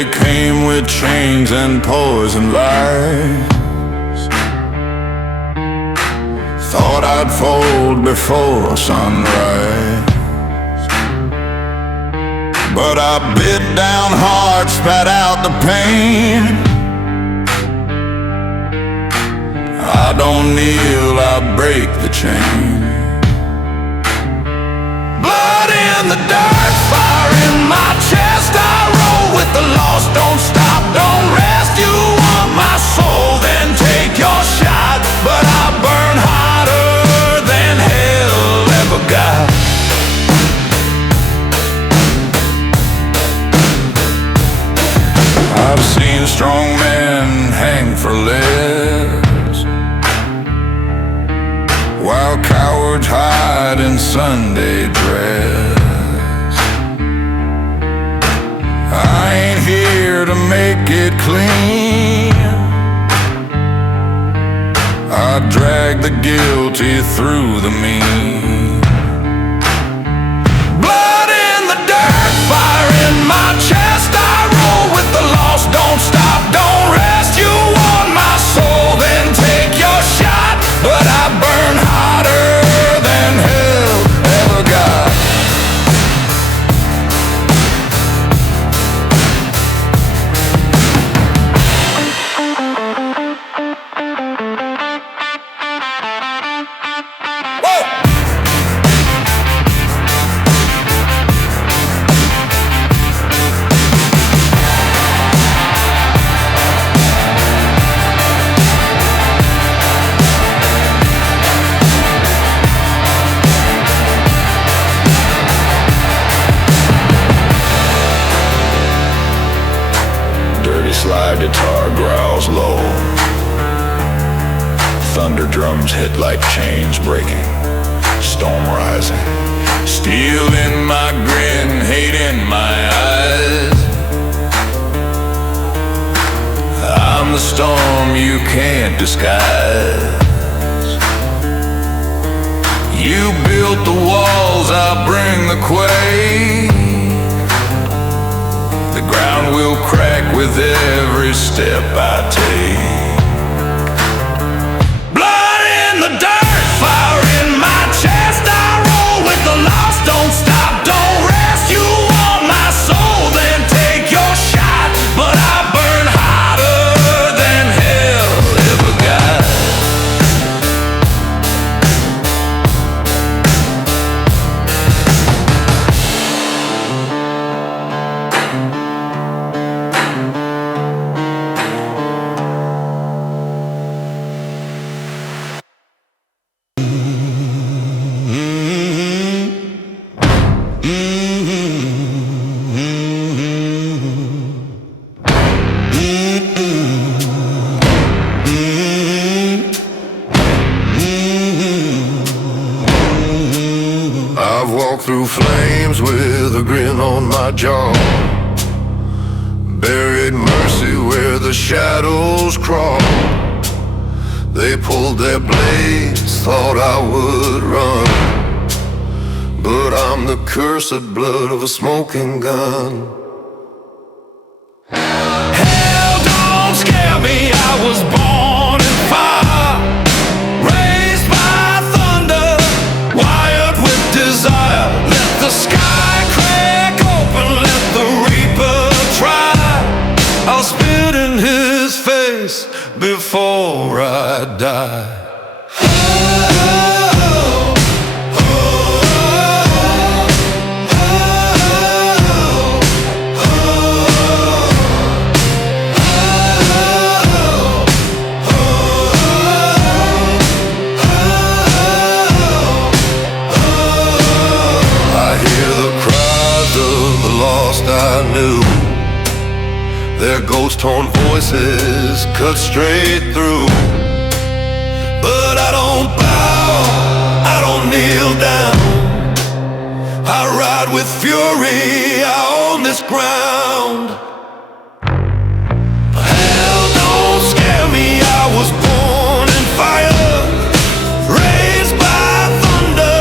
they came with chains and poison lies. Thought I'd fold before sunrise, but I bit down hard, spat out the pain. I don't kneel, I break the chain. Blood in the dirt, fire in my chest. I roll with the lost, don't stop, don't rest. You want my soul, then take your shot. But I burn hotter than hell ever got. I've seen strong men hang for less, while cowards hide in Sunday dress. I ain't here to make it clean. I drag the guilty through the mean. Blood in the dirt, fire in my chest. I roll with the lost, don't stop, don't rest. You want my soul, then take your shot. But I burn hotter than hell ever got. Slide guitar growls low. Thunder drums hit like chains breaking. Storm rising. Steel in my grin, hate in my eyes. I'm the storm you can't disguise. You built the walls, I bring the quake. The ground will crack with every step I take. Blood in the dirt, fire in my chest. I roll with the lost, don't stop, don't rest. You want my soul, then take your shot. But I burn hotter than hell ever got. I've walked through flames with a grin on my jaw, buried mercy where the shadows crawl. They pulled their blades, thought I would run, but I'm the cursed blood of a smoking gun. Hell don't scare me, I was born in fire, raised by thunder, wired with desire. Let the sky crack open, let the reaper try. I'll spit in his face before I die. I knew their ghost-torn voices cut straight through. But I don't bow, I don't kneel down. I ride with fury, I own this ground. Hell don't scare me, I was born in fire, raised by thunder,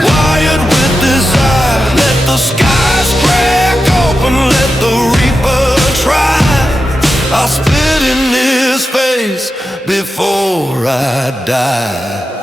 wired with desire. Let the skies crack open, let the reaper try. face before I die.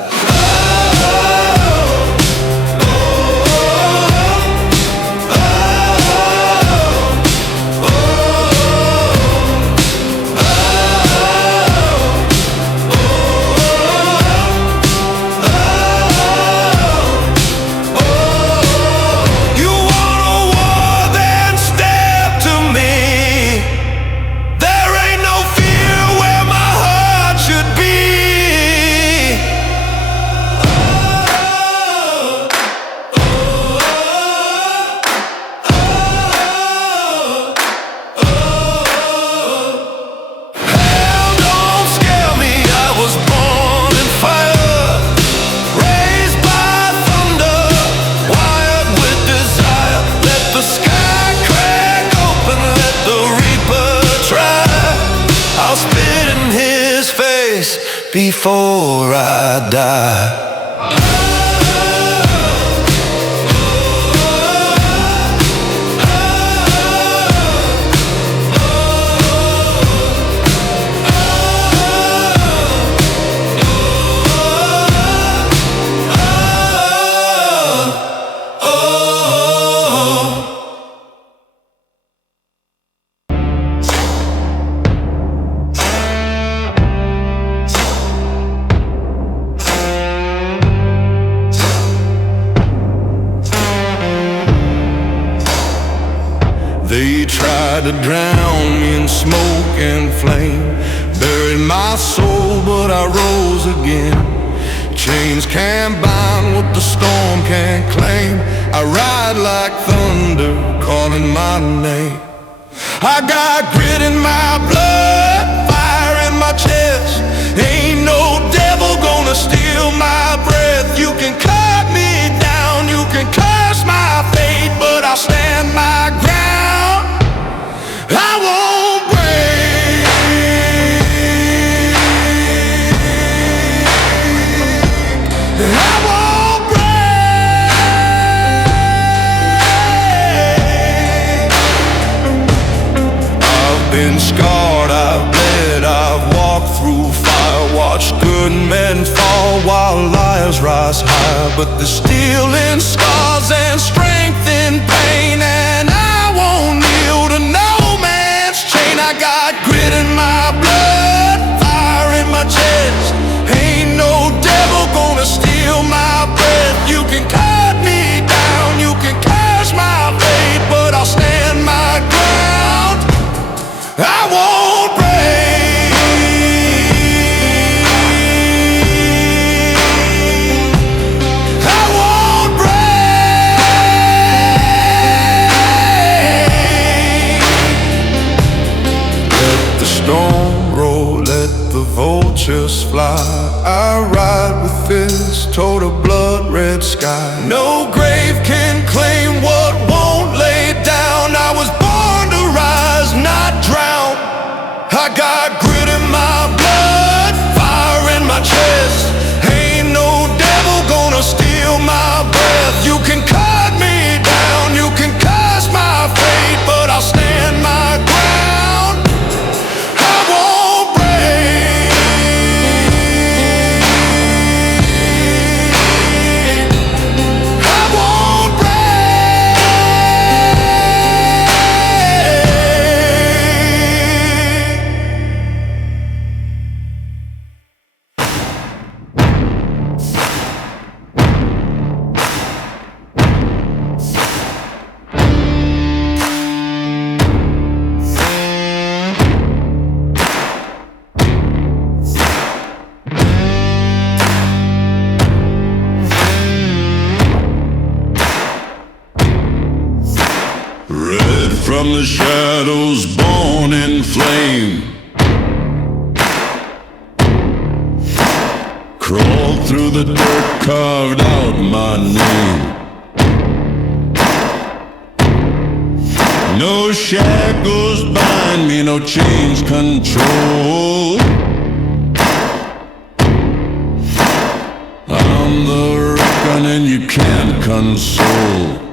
Before I die. They tried to drown me in smoke and flame, buried my soul, but I rose again. Chains can't bind what the storm can't claim. I ride like thunder, calling my name. I got grit in my blood, fire in my chest. Ain't no devil gonna steal my breath. You can cut me down, you can curse my fate, but I'll stand my ground. I won't break. I won't break. I've been scarred, I've bled, I've walked through fire, watched good men fall while liars rise high. But there's steel in scars and strength in pain, and I won't kneel to no man's chain. I got grit in my blood, fire in my chest. Ain't no devil gonna steal my breath. You can cut me down, you can curse my fate, but I'll stand my ground. I won't break. I won't break. Let the storm roll, let the vultures fly. I ride with this toward a blood red sky. No grave can claim what won't lay down. I was born to rise, not drown. I got grit in my blood, fire in my chest. Ain't no devil gonna steal my breath. You can cut me down, you can curse my fate, but I'll stand my ground. I won't break. I won't break. Red from the shadows, born in flame. Crawled through the dirt, carved out my name. No shackles bind me, no chains control. I'm the reckoning you can't console.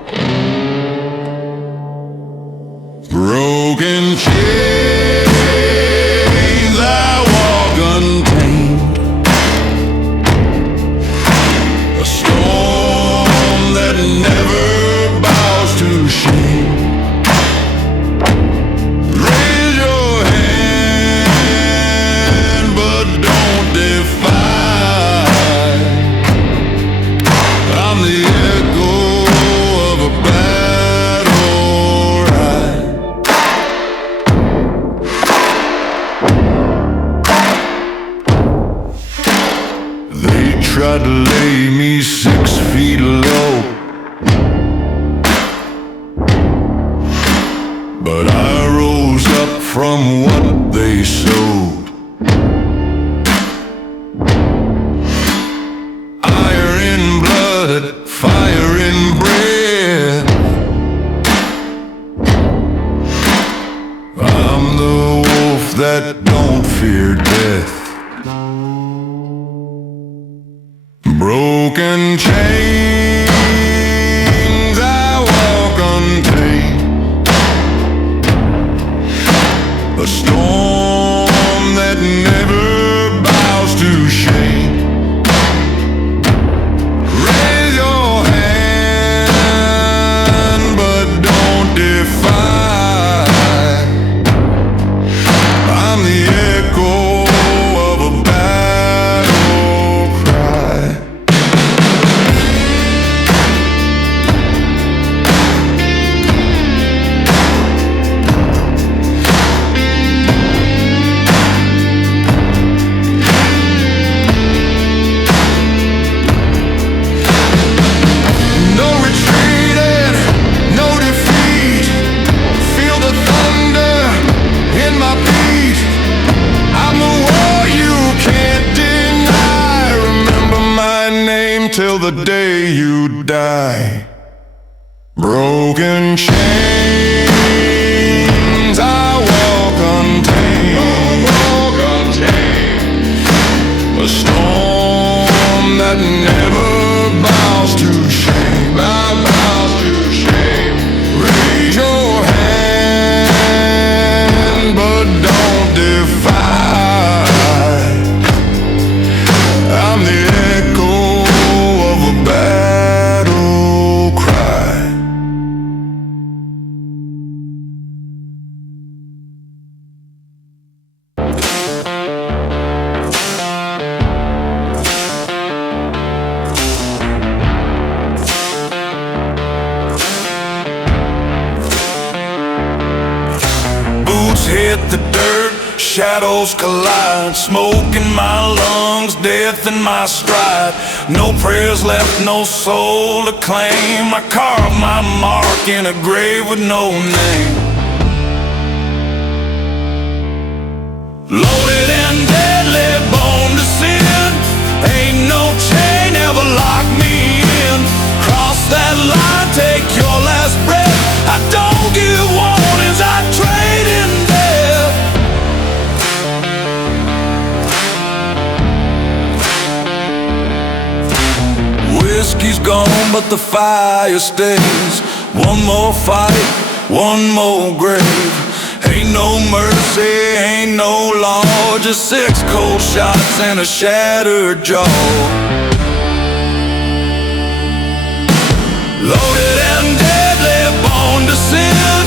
Broken chains I walk tried to lay me 6 feet low, but I rose up from what they sowed. Iron in blood, fire in breath. I'm the wolf that don't fear death. Broken chains, I walk untamed. A storm that never bows to shame. Raise your hand, but don't defy. I'm the echo of a battle cry. No retreating, no defeat. Feel the thunder in my beat. I'm a war you can't deny. Remember my name till the day you die. Broken chains, I walk untamed. A storm that never bows to shame. Bows to shame. Raise your hand, but don't defy. I'm the echo of a battle cry. Boots hit the dirt, shadows collide. Smoke in my lungs, death in my stride. No prayers left, no soul to claim. I carve my mark in a grave with no name. Loaded and deadly, born to sin. Ain't no chain ever lock me in. Cross that line, take your last breath. I don't give warnings, I trade in death. Whiskey's gone, but the fire stays. One more fight, one more grave. Ain't no mercy, ain't no law. Just 6 cold shots and a shattered jaw. Loaded and deadly, born to sin.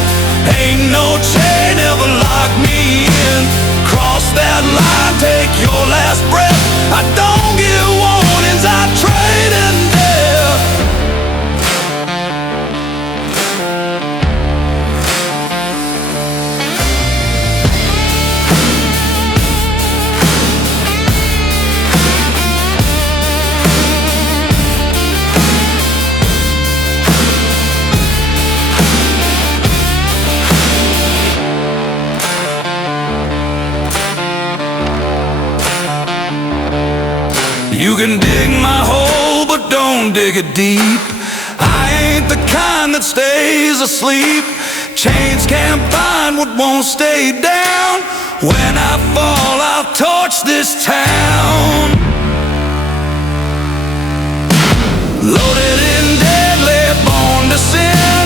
Ain't no chain ever lock me in. Cross that line, take your last breath. I don't give warnings, I trade in death. You can dig my hole, but don't dig it deep. I ain't the kind that stays asleep. Chains can't bind what won't stay down. When I fall, I'll torch this town. Loaded and deadly, born to sin.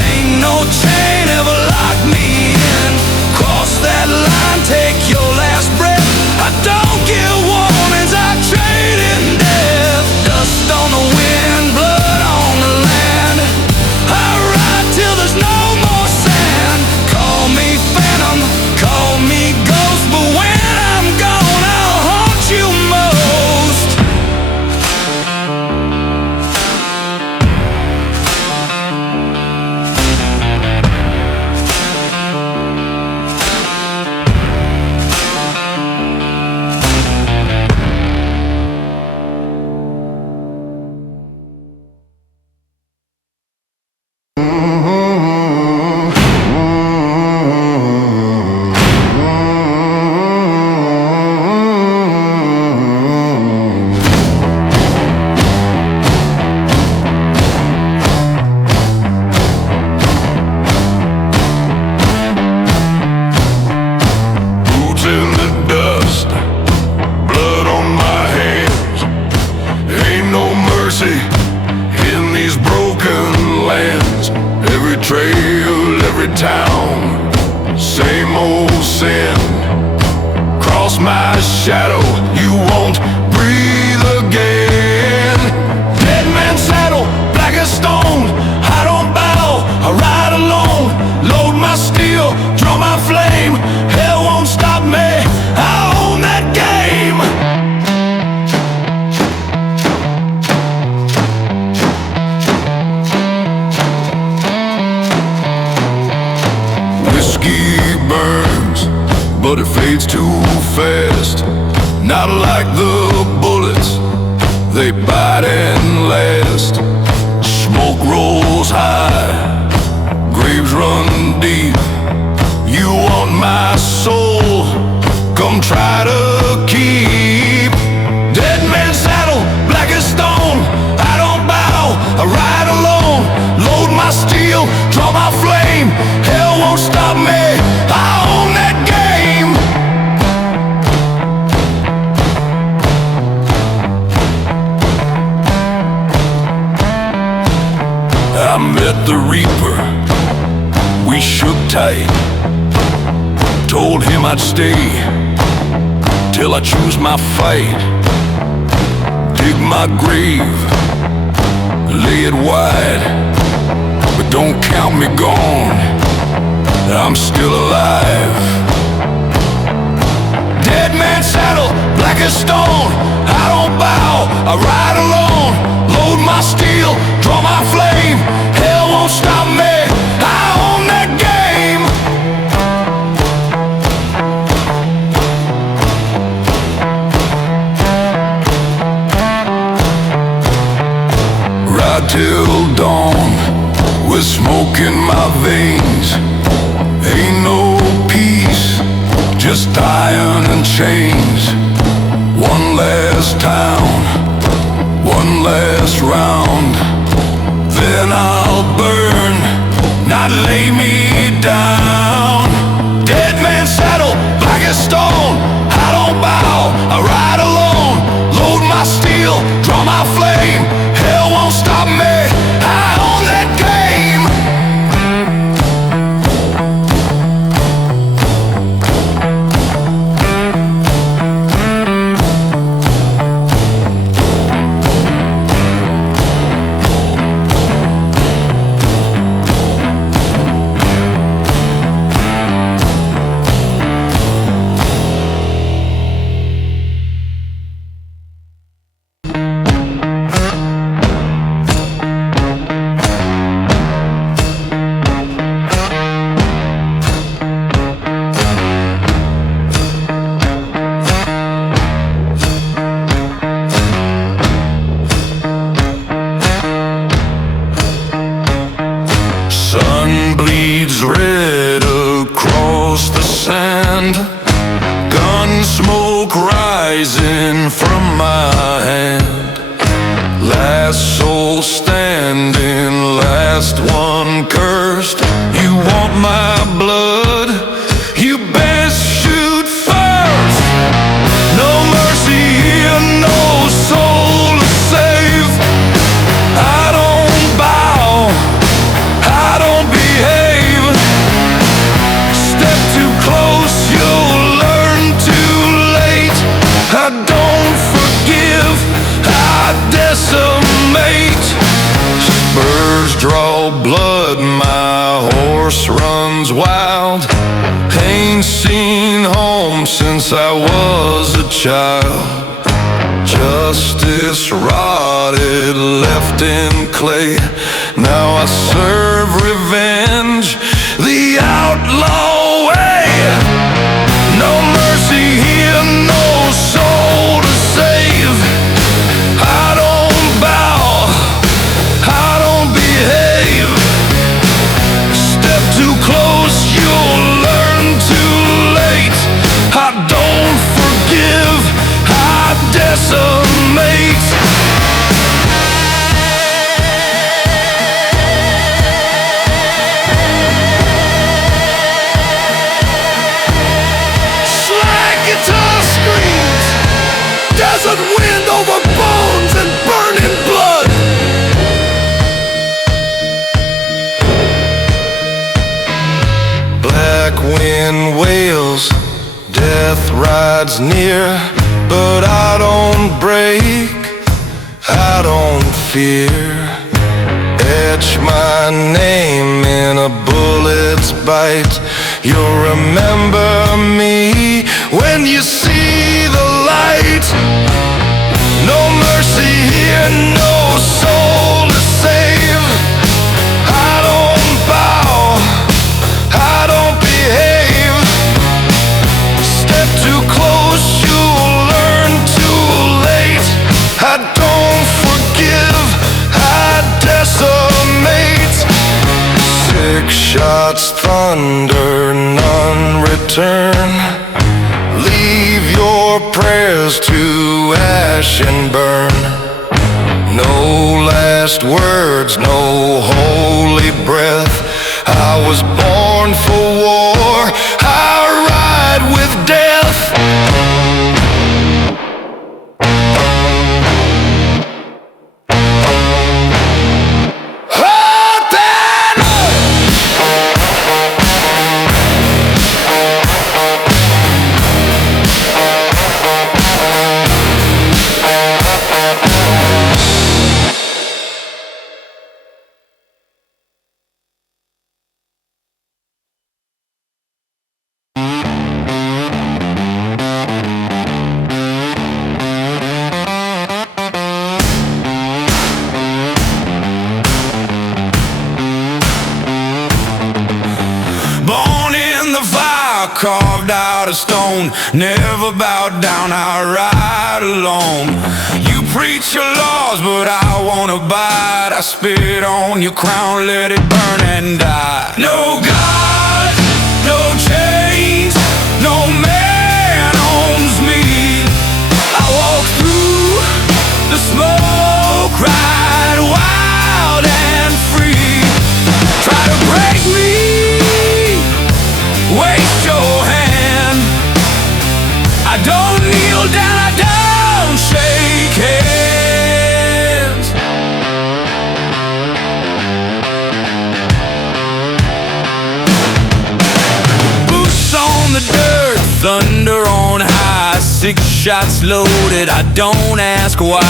Ain't no chain ever lock me in. Cross that line, take your last breath. I don't give warnings, I trade in death. Dust on the wind, blood on the land. I ride till there's no more sand. Call me phantom, call me ghost, but when I'm gone, I'll haunt you like the bullets, they bite and last. Smoke rolls high, graves run deep. You want my soul, come try to keep. Dead man's saddle, black as stone, I don't bow, I ride alone. Load my steel, draw my flame, hell won't stop me, I own that game. I met the Reaper, we shook tight. Told him I'd stay till I choose my fight. Dig my grave, lay it wide, but don't count me gone, I'm still alive. Dead man's saddle, black as stone, I don't bow, I ride alone. Load my steel, draw my flame, hell won't stop me, I own that game. Ride till dawn, with smoke in my veins. Ain't no peace, just iron and chains. One last town, one last round, then I'll burn, not lay me down. Dead man's saddle, black as stone, I don't bow, I ride alone. Load my steel, draw my flame, hell won't stop me, I own that game. Sun bleeds red across the sand, gun smoke rising from my hand. Last soul standing, last one cursed. You want my blood? You best shoot first. No mercy here, no soul to save. I don't bow, I don't behave. Step too close, you'll learn too late. I don't forgive, I decimate. Spurs draw blood, my horse runs wild. Ain't seen home since I was a child. Justice rotted, left in clay. Now I serve revenge the outlaw way. No mercy here, no soul to save. I don't bow, I don't behave. Step too close, you'll learn too late. I don't forgive, I decimate. Slide guitar screams, desert wind over bones and burning blood. Black wind wails, death rides near, but I don't break, I don't fear. Etch my name in a bullet's bite. You'll remember me when you see the light. No mercy here, no soul to save. I don't bow, I don't behave. Step too close, you'll learn too prayers to ash and burn. No last words, no holy breath. I was born for war, I ride with death. Carved out of stone, never bowed down, I ride alone. You preach your laws, but I won't abide. I spit on your crown, let it burn and die. No God, no chains, no man owns me. I walk through the smoke, ride wild and free. Try to break me, waste your hand. I don't kneel down, I don't shake hands. Boots on the dirt, thunder on high, 6 shots loaded, I don't ask why.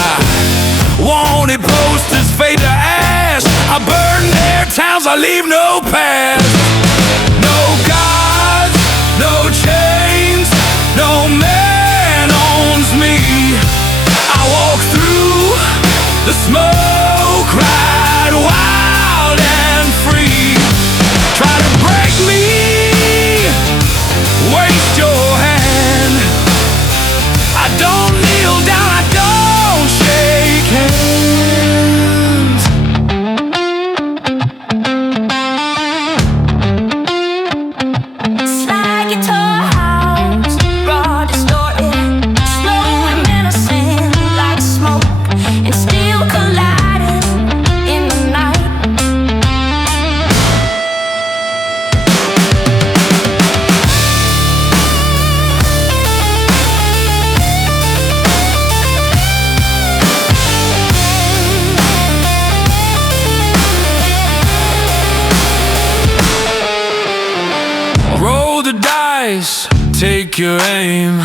Wanted posters fade to ash, I burn their towns, I leave no past. No God, no chains, no man owns me. I walk through the smoke, ride wild and free. Try to break me, waste your hand. I don't kneel down, I don't shake hands. Slide guitar house, raw distorted, slow and menacing like smoke, and still colliding in the night. Roll the dice, take your aim.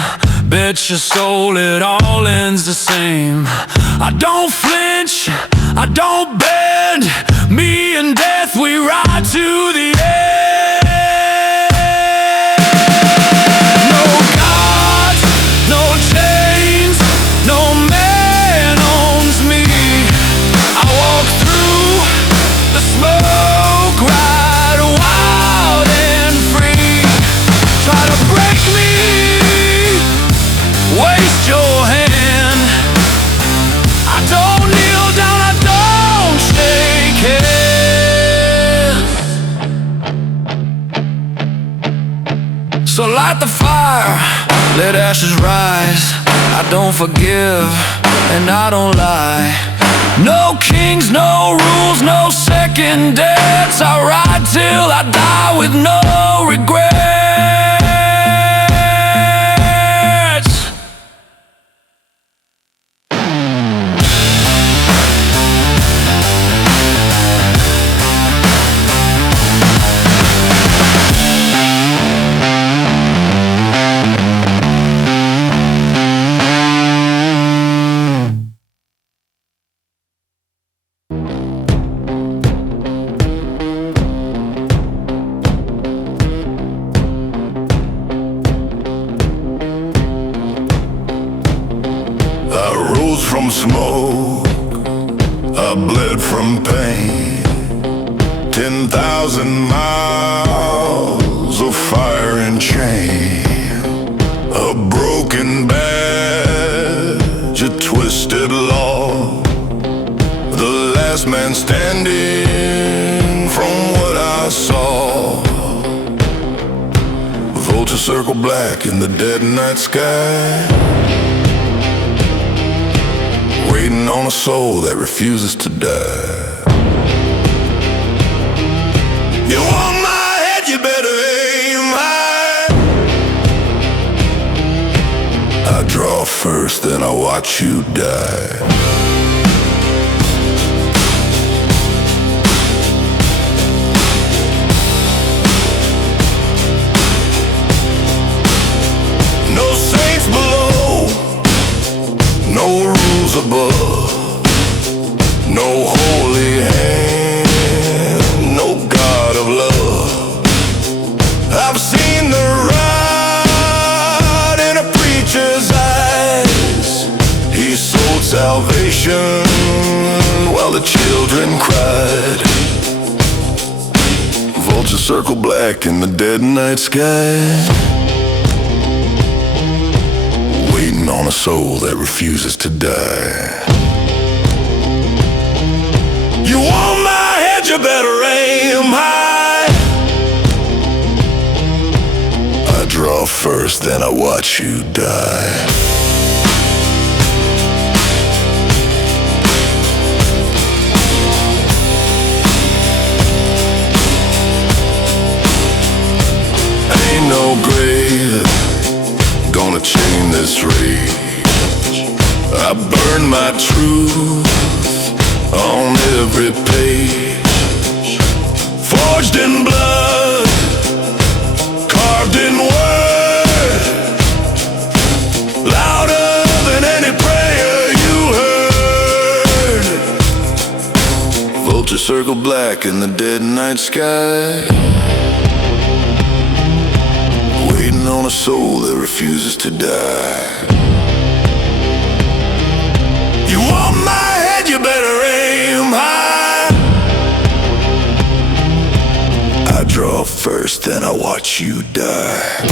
Bet your soul it all ends the same. I don't flinch, I don't bend. Me and death, we ride to the end. No gods, no chains, no man owns me. I walk through the smoke, ride wild and free. Try to break me, waste your hand. I don't kneel down, I don't shake hands. So light the fire, let ashes rise. I don't forgive and I don't lie. No kings, no rules, no second debts. I ride till I die with no regrets. From smoke, I bled from pain. 10,000 miles of fire and chain. A broken badge, a twisted law. The last man standing from what I saw. Vultures circle black in the dead night sky. a soul that refuses to die. You want my head, you better aim high. I draw first, then I watch you die. No saints below, no rules above, no holy hand, no God of love. I've seen the rot in a preacher's eyes. He sold salvation while the children cried. Vultures circle black in the dead night sky, waiting on a soul that refuses to die. You want my head, you better aim high. I draw first, then I watch you die. Ain't no grave gonna chain this rage. I burn my truth on every page, forged in blood, carved in word, louder than any prayer you heard. Vultures circle black in the dead night sky, waiting on a soul that refuses to die. You want my head, you better aim high. I draw first, then I watch you die.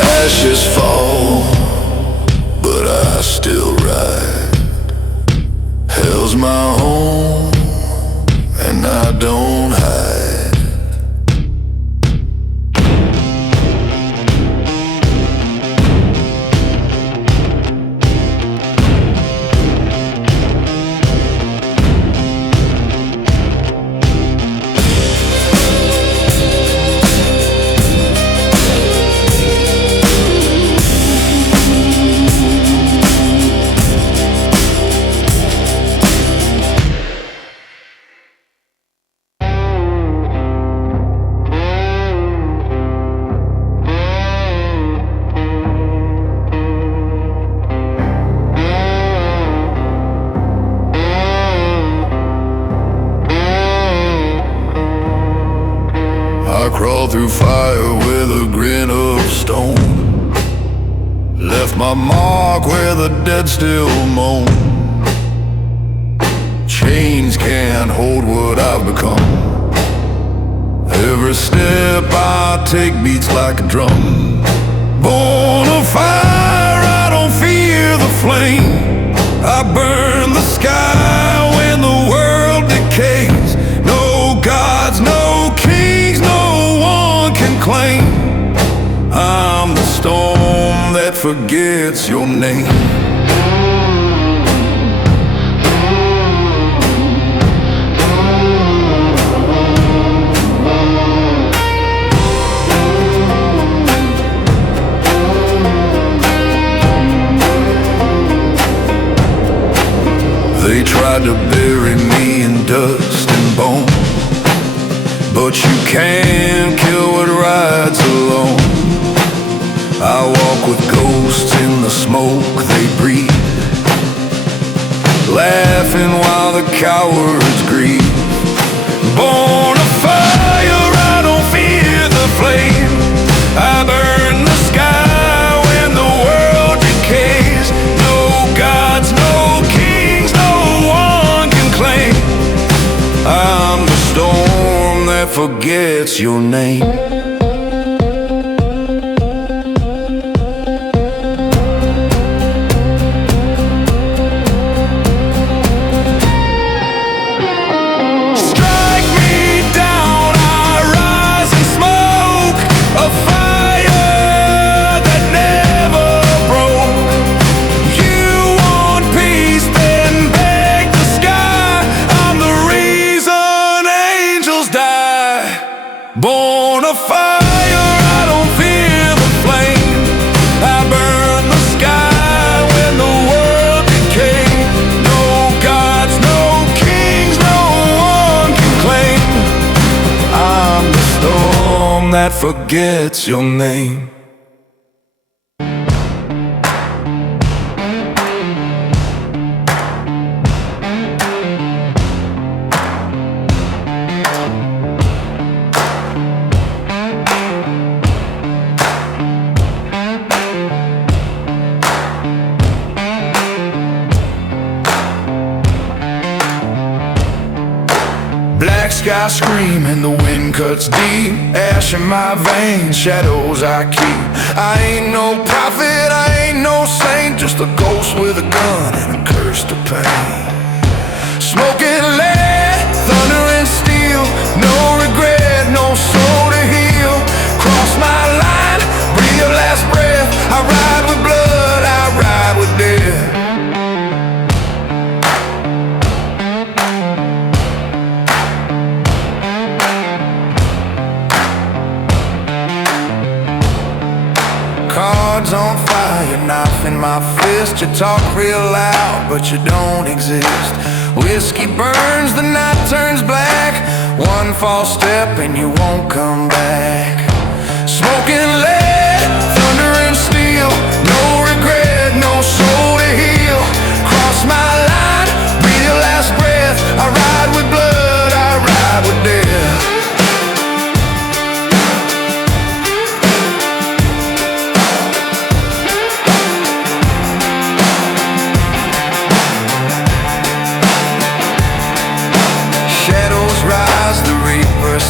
Ashes fall, but I still ride. Hell's my home, and I don't hide. I crawled through fire with a grin of stone, left my mark where the dead still moan. Chains can't hold what I've become. Every step I take beats like a drum. Born on fire, I don't fear the flame. I burn the sky when the world decays. No gods, no kings, no one can claim. I'm the storm that forgets your name. They tried to bury me in dust and bone, but you can't kill what rides alone. I walk with ghosts in the smoke they breathe, laughing while the cowards grieve. Born of fire, I don't fear the flame. I burn the sky when the world decays. No gods, no kings, no one can claim. I'm the storm that forgets your name. Strike me down Born of fire, I don't fear the flame. I burn the sky when the world decayed. No gods, no kings, no one can claim I'm the storm that forgets your name. Black sky screaming, the wind cuts deep. Ash in my veins, shadows I keep. I ain't no prophet, I ain't no saint, just a ghost with a gun and a curse to pain. Smoking lead, thunder and steel. No regret, no soul to heal. Cross my line, breathe your last breath. I ride with blood, I ride with death. Cards on fire, knife in my fist. You talk real loud, but you don't exist. Whiskey burns, the night turns black. One false step and you won't come back. Smoking lead, thunder and steel. No regret, no soul to heal. Cross my line, breathe your last breath. I ride with blood, I ride with death.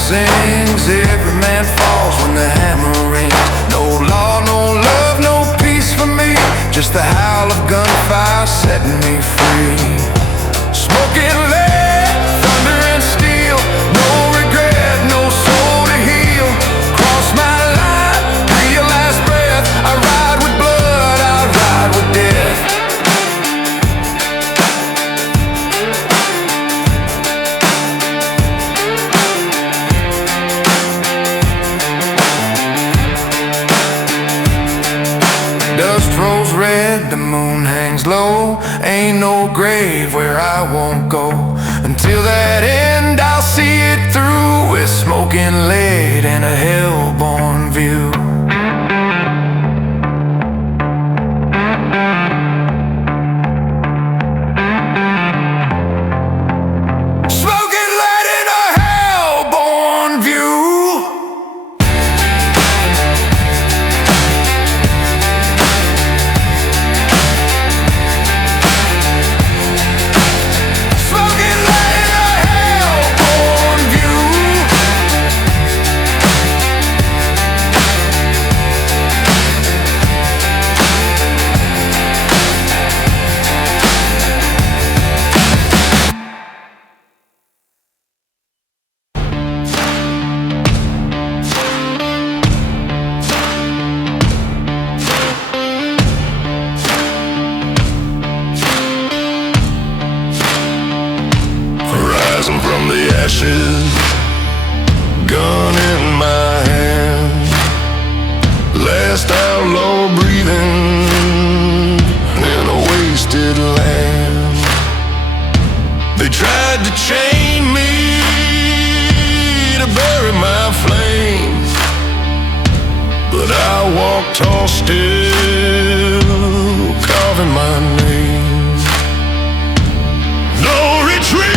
Sings, every man falls when the hammer rings. No law, no love, no peace for me. Just the howl of gunfire setting me free. Smoking lead, thunder and steel. No regret, no soul to heal. Cross my line, breathe your last breath. I ride with blood, I ride with death. Dust rolls red, the moon hangs low. Ain't no grave where I won't go. Until that end, I'll see it through. With smoking lead and a hell-born view. Smoking lead and a hell-born view. Rising from the ashes, gun in my hand. Last outlaw breathing in a wasted land. They tried to chain me to bury my flame, but I walk tall still, carving my name. No retreat,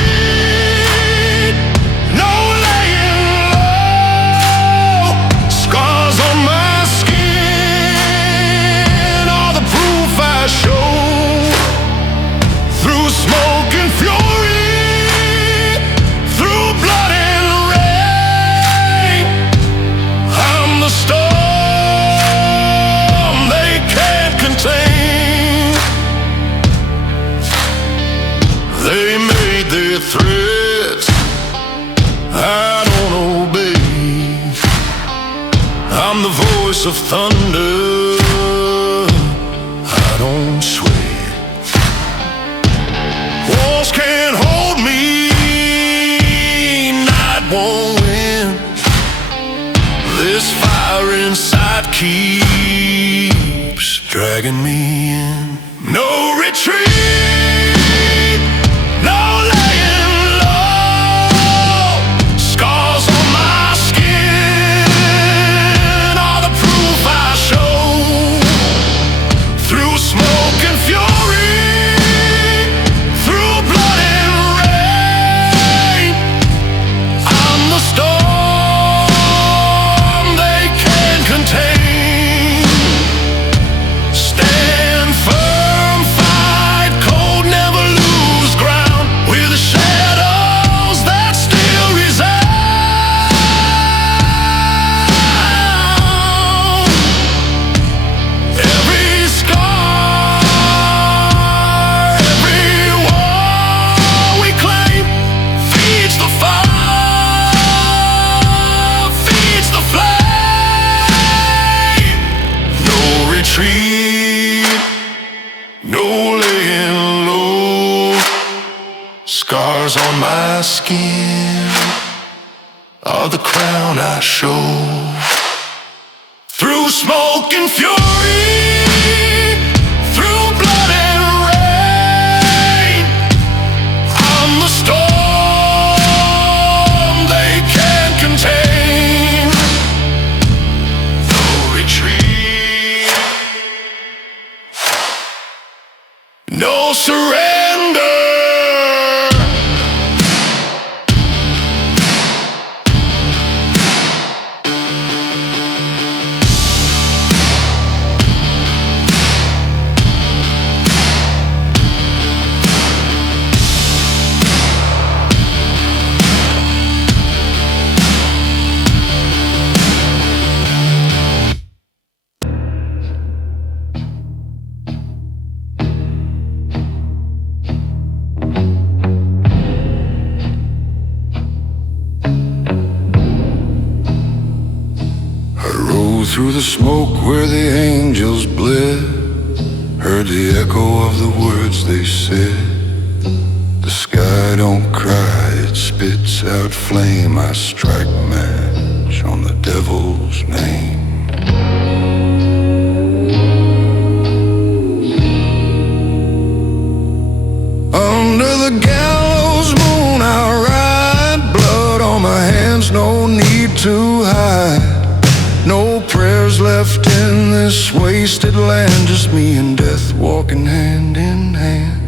no laying low. Scars on my skin are the proof I show. Through smoke and fury, through blood and rain, I'm the storm they can't contain. They made their threats, I don't obey. I'm the voice of thunder, I don't sway. Walls can't hold me, night won't win. keeps dragging me in. No retreat, no laying low. Scars on my skin are the proof I show. Through smoke and fury, through blood and rain, I'm the storm they can't contain. Stand firm, fight cold, never lose ground. We're the shadows that still resound. Every scar, every war we claim feeds the fire, feeds the flame. No retreat, no laying low. Scars on my skin are the crown I show. Through smoke and fury, through blood and rain, I'm the storm they can't contain. No retreat, no surrender. Through the smoke where the angels bled, heard the echo of the words they said. The sky don't cry, it spits out flame. I strike match on the devil's name. Under the gallows moon I ride, blood on my hands, no need to hide. No prayers left in this wasted land, just me and death walking hand in hand.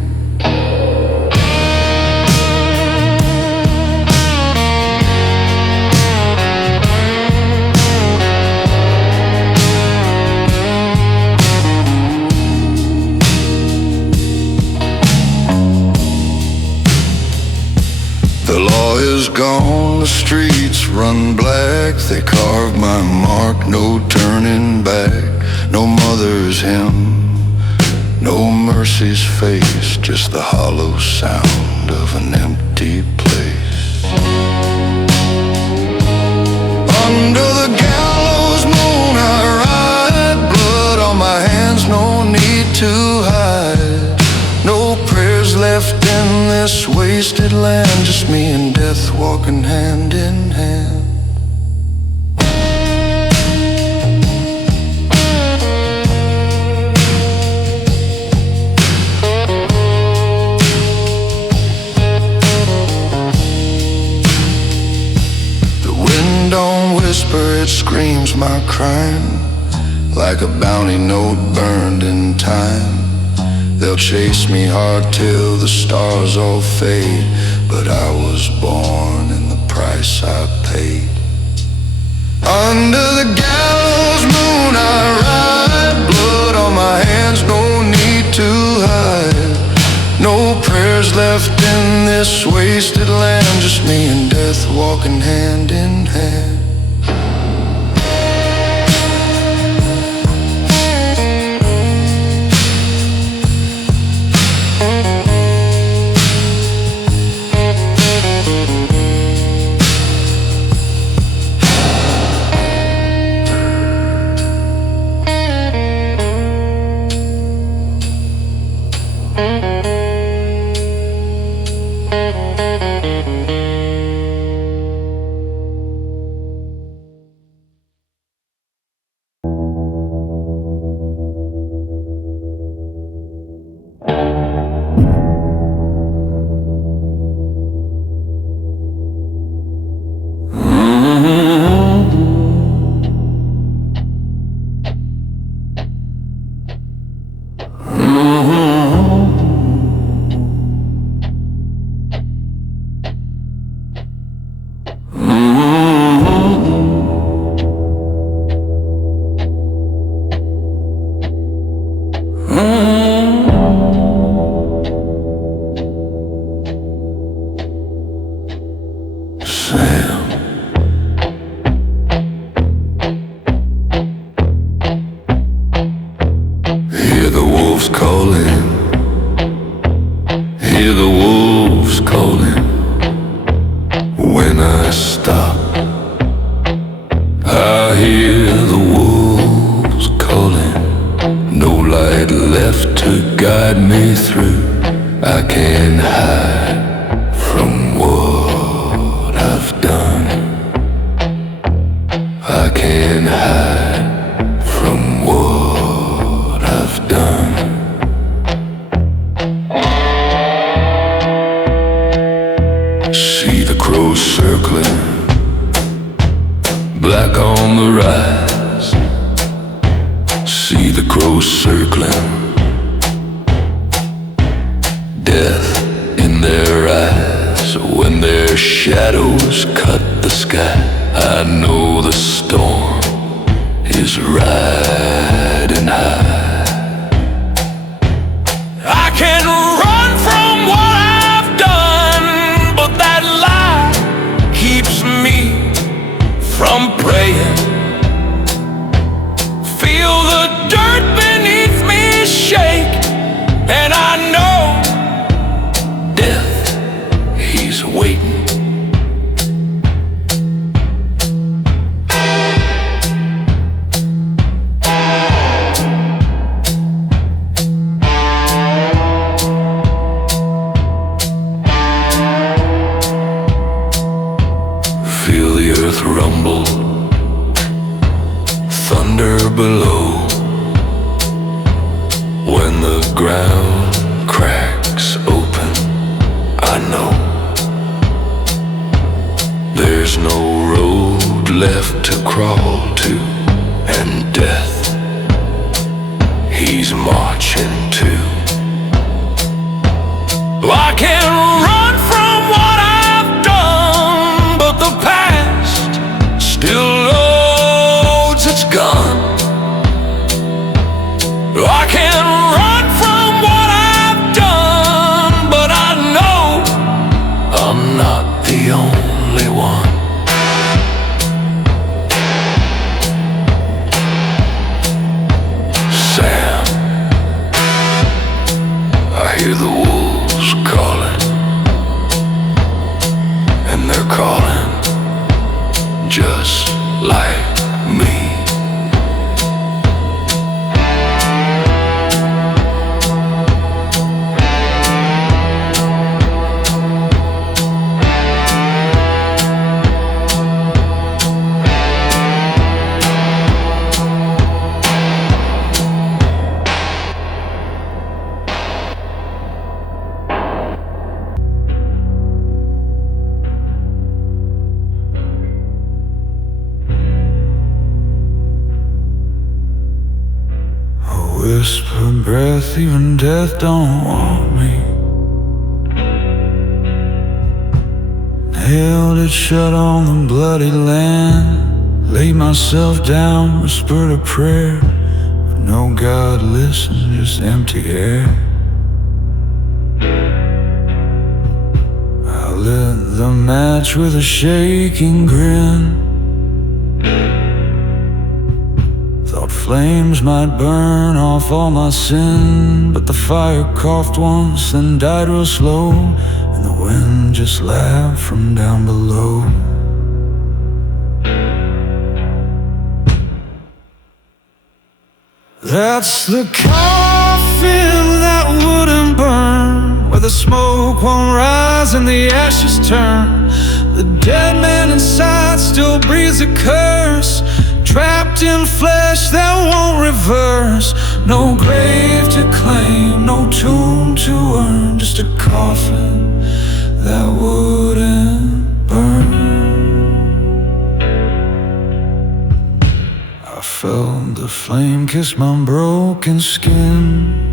The law is gone, the streets run black. They carved my mark, no turning back. No mother's hymn, no mercy's face, just the hollow sound of an empty place. Under the gallows moon I ride, blood on my hands, no need to hide. No prayers left in this wasted land, just me and death walking hand in hand. The wind don't whisper, it screams my crime, like a bounty note burned in time. They'll chase me hard till the stars all fade, but I was born and the price I paid. Under the gallows moon I ride, blood on my hands, no need to hide. No prayers left in this wasted land, just me and death walking hand in hand. Hear the wolves calling. Hear the wolves calling. When I stop, I hear the wolves calling. No light left to guide me through. I can't hide from what I've done. I can't hide from what I've done. See the crows circling, black on the rise. See the crows circling, death in their eyes. When their shadows cut the sky, I know the storm is riding high. I can run from what I've done, but that lie keeps me from praying. Feel the dirt beneath me shake, and I know Death, he's waiting. Feel the earth rumble, thunder below. When the ground cracks open, I know there's no road left to crawl to, and death, he's marching too. I can run from what I've done, but the past still loads its gun. I can run from what I've done, but I know I'm not the only one. Sam, I hear the wolves calling, and they're calling just like me. Whisper breath, even death don't want me. Held it shut on the bloody land. Laid myself down, whispered a prayer, but no God listened, just empty air. I lit the match with a shaking grin. Thought flames might burn off all my sin, but the fire coughed once, then died real slow, and the wind just laughed from down below. That's the coffin that wouldn't burn, where the smoke won't rise and the ashes turn. The dead man inside still breathes a curse, trapped in flesh that won't reverse. No grave to claim, no tomb to earn, just a coffin that wouldn't burn. I felt the flame kiss my broken skin.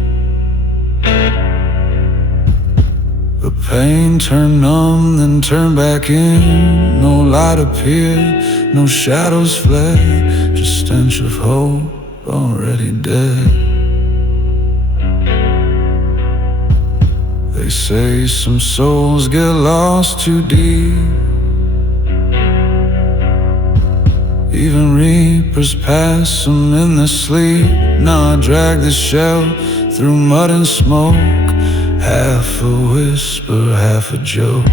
The pain turned numb, then turned back in. No light appeared, no shadows fled, just stench of hope already dead. They say some souls get lost too deep. Even reapers pass them in their sleep. Now I drag this shell through mud and smoke, half a whisper, half a joke.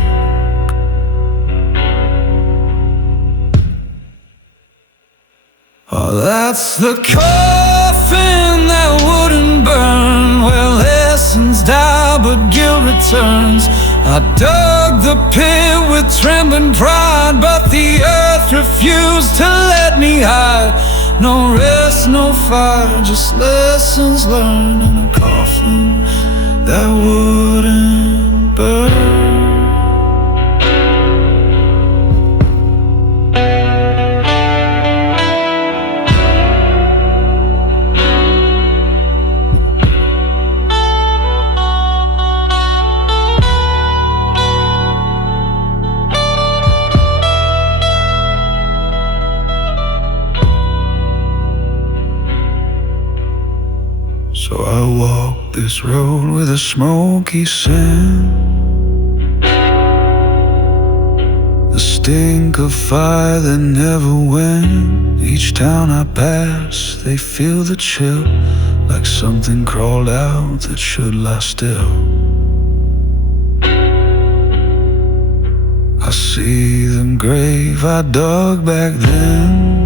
Oh, that's the coffin that wouldn't burn, where lessons die but guilt returns. I dug the pit with trembling pride, but the earth refused to let me hide. No rest, no fire, just lessons learned in a coffin that wouldn't burn. So I walk this road with a smoky scent, the stink of fire that never went. Each town I pass, they feel the chill, like something crawled out that should lie still. I see the grave I dug back then,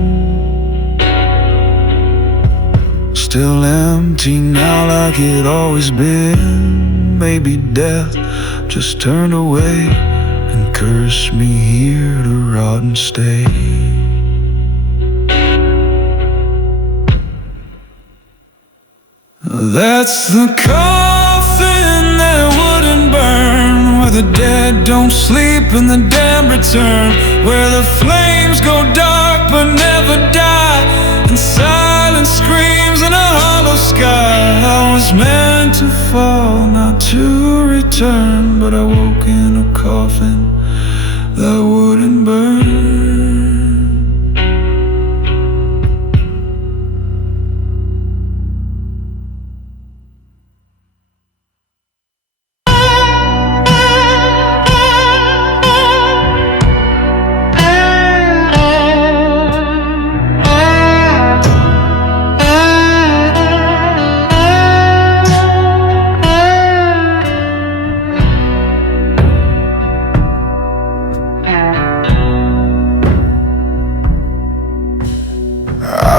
still empty now like it always been. Maybe death just turned away and cursed me here to rot and stay. That's the coffin that wouldn't burn, where the dead don't sleep and the damned return, where the flames go dark but never die, and silence screams in a hollow sky. I was meant to fall, not to return, but I woke in a coffin that wouldn't burn.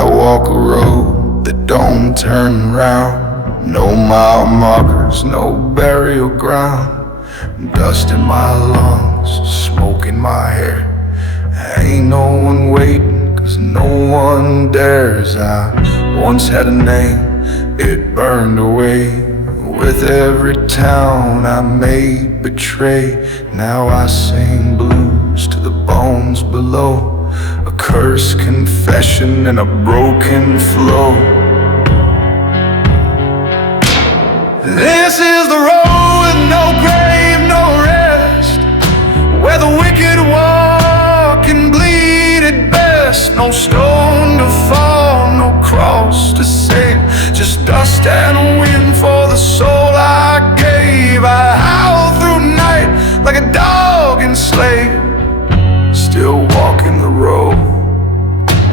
Walk a road that don't turn round, no mile markers, no burial ground. Dust in my lungs, smoke in my hair. Ain't no one waiting, cause no one dares. I once had a name, it burned away with every town I made betray. Now I sing blues to the bones below, a cursed confession and a broken flow. This is the road with no grave, no rest, where the wicked walk and bleed at best. No stone to fall, no cross to save, just dust and wind for the soul I gave. I howl through night like a dog enslaved, still walking the road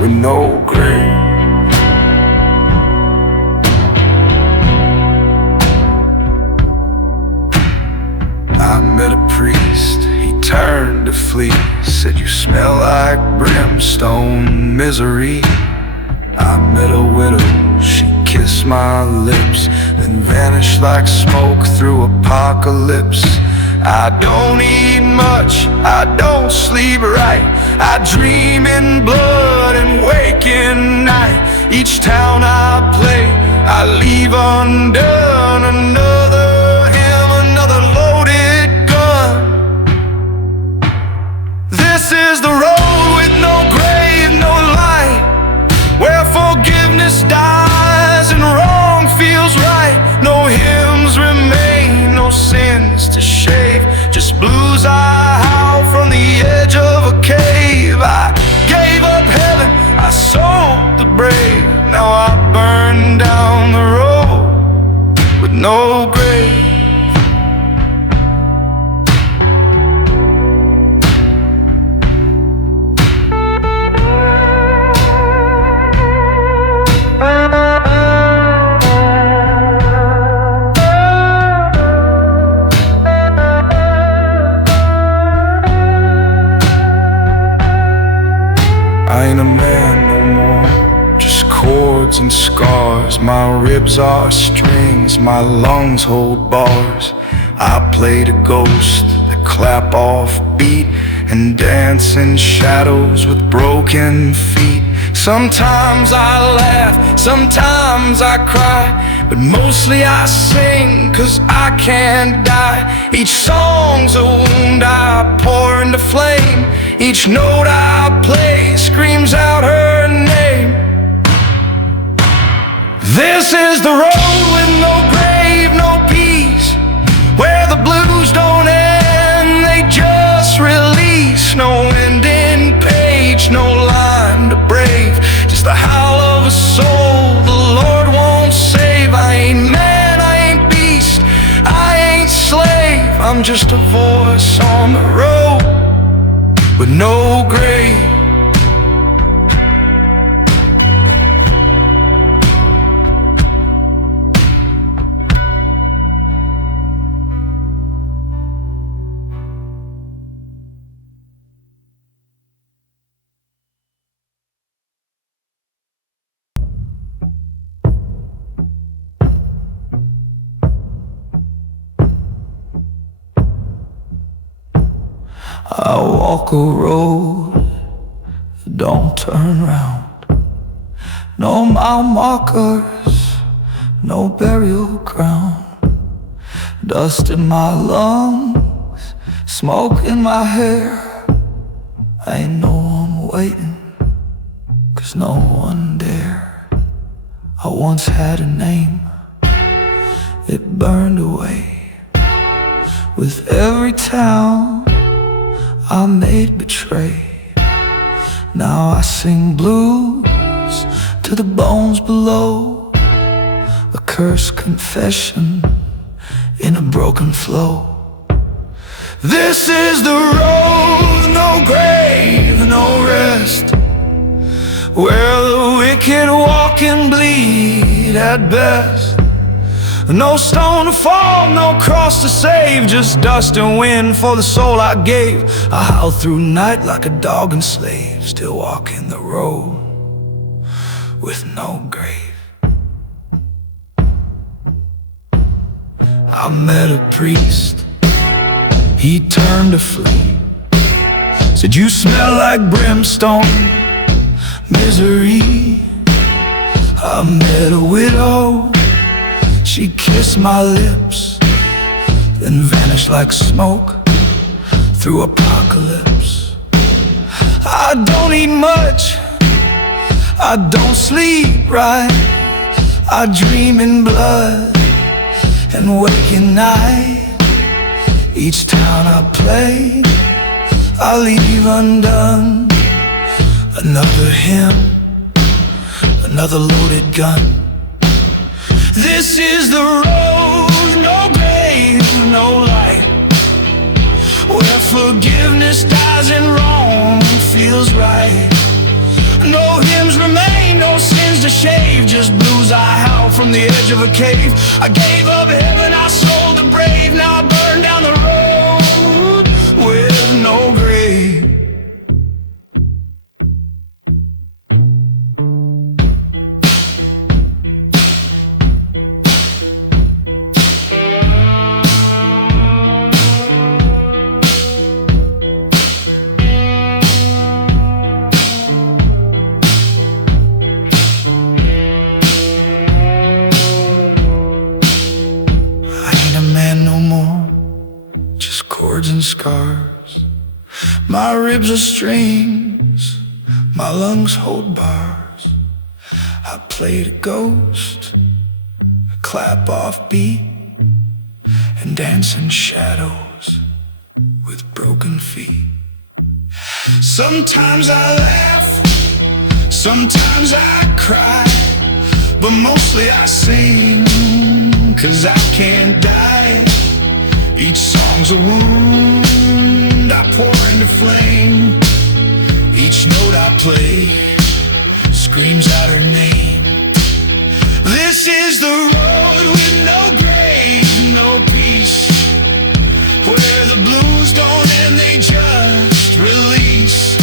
with no grave. I met a priest, he turned to flee, said you smell like brimstone misery. I met a widow, she kissed my lips, then vanished like smoke through apocalypse. I don't eat much, I don't sleep right, I dream in blood and wake in night. Each town I play, I leave undone. Another hymn, another loaded gun. This is the road with no grave, no light, where forgiveness dies and wrong feels right. No hymns remain, no sins to shave, just and scars. My ribs are strings, my lungs hold bars. I played a ghost that clap off beat and dance in shadows with broken feet. Sometimes I laugh, sometimes I cry, but mostly I sing 'cause I can't die. Each song's a wound I pour into flame. Each note I play screams out her name. This is the road with no grave, no peace, where the blues don't end, they just release. No ending page, no line to brave, just the howl of a soul the Lord won't save. I ain't man, I ain't beast, I ain't slave. I'm just a voice on the road with no grave. I walk a road, don't turn round. No mile markers, no burial ground. Dust in my lungs, smoke in my hair. Ain't no one waiting, 'cause no one dare. I once had a name, it burned away. With every town I made betray. Now I sing blues to the bones below, a cursed confession in a broken flow. This is the road, no grave, no rest, where the wicked walk and bleed at best. No stone to fall, no cross to save, just dust and wind for the soul I gave. I howl through night like a dog and slave, still walking the road with no grave. I met a priest, he turned to flee. Said, you smell like brimstone, misery. I met a widow, she kissed my lips, then vanished like smoke through apocalypse. I don't eat much, I don't sleep right. I dream in blood and wake at night. Each town I play, I leave undone. Another hymn, another loaded gun. This is the road, no grave, no light, where forgiveness dies and wrong feels right. No hymns remain, no sins to shave, just blues I howl from the edge of a cave. I gave up heaven, I sold the brave, now I burn down the road with no grave. And scars, my ribs are strings, my lungs hold bars. I played a ghost, a clap off beat, and dance in shadows with broken feet. Sometimes I laugh, sometimes I cry, but mostly I sing, 'cause I can't die. Each song's a wound I pour into flame. Each note I play screams out her name. This is the road with no grave, no peace, where the blues don't end, they just release.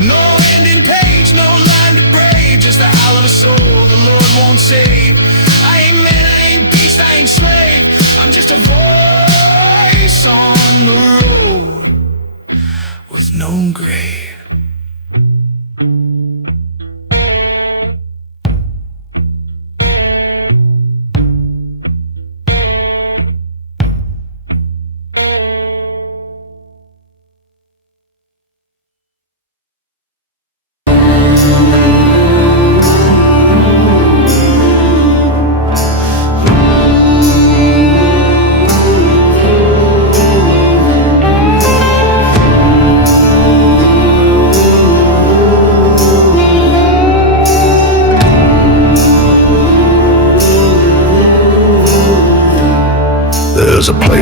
No ending page, no line to brave, just the howl of a soul the Lord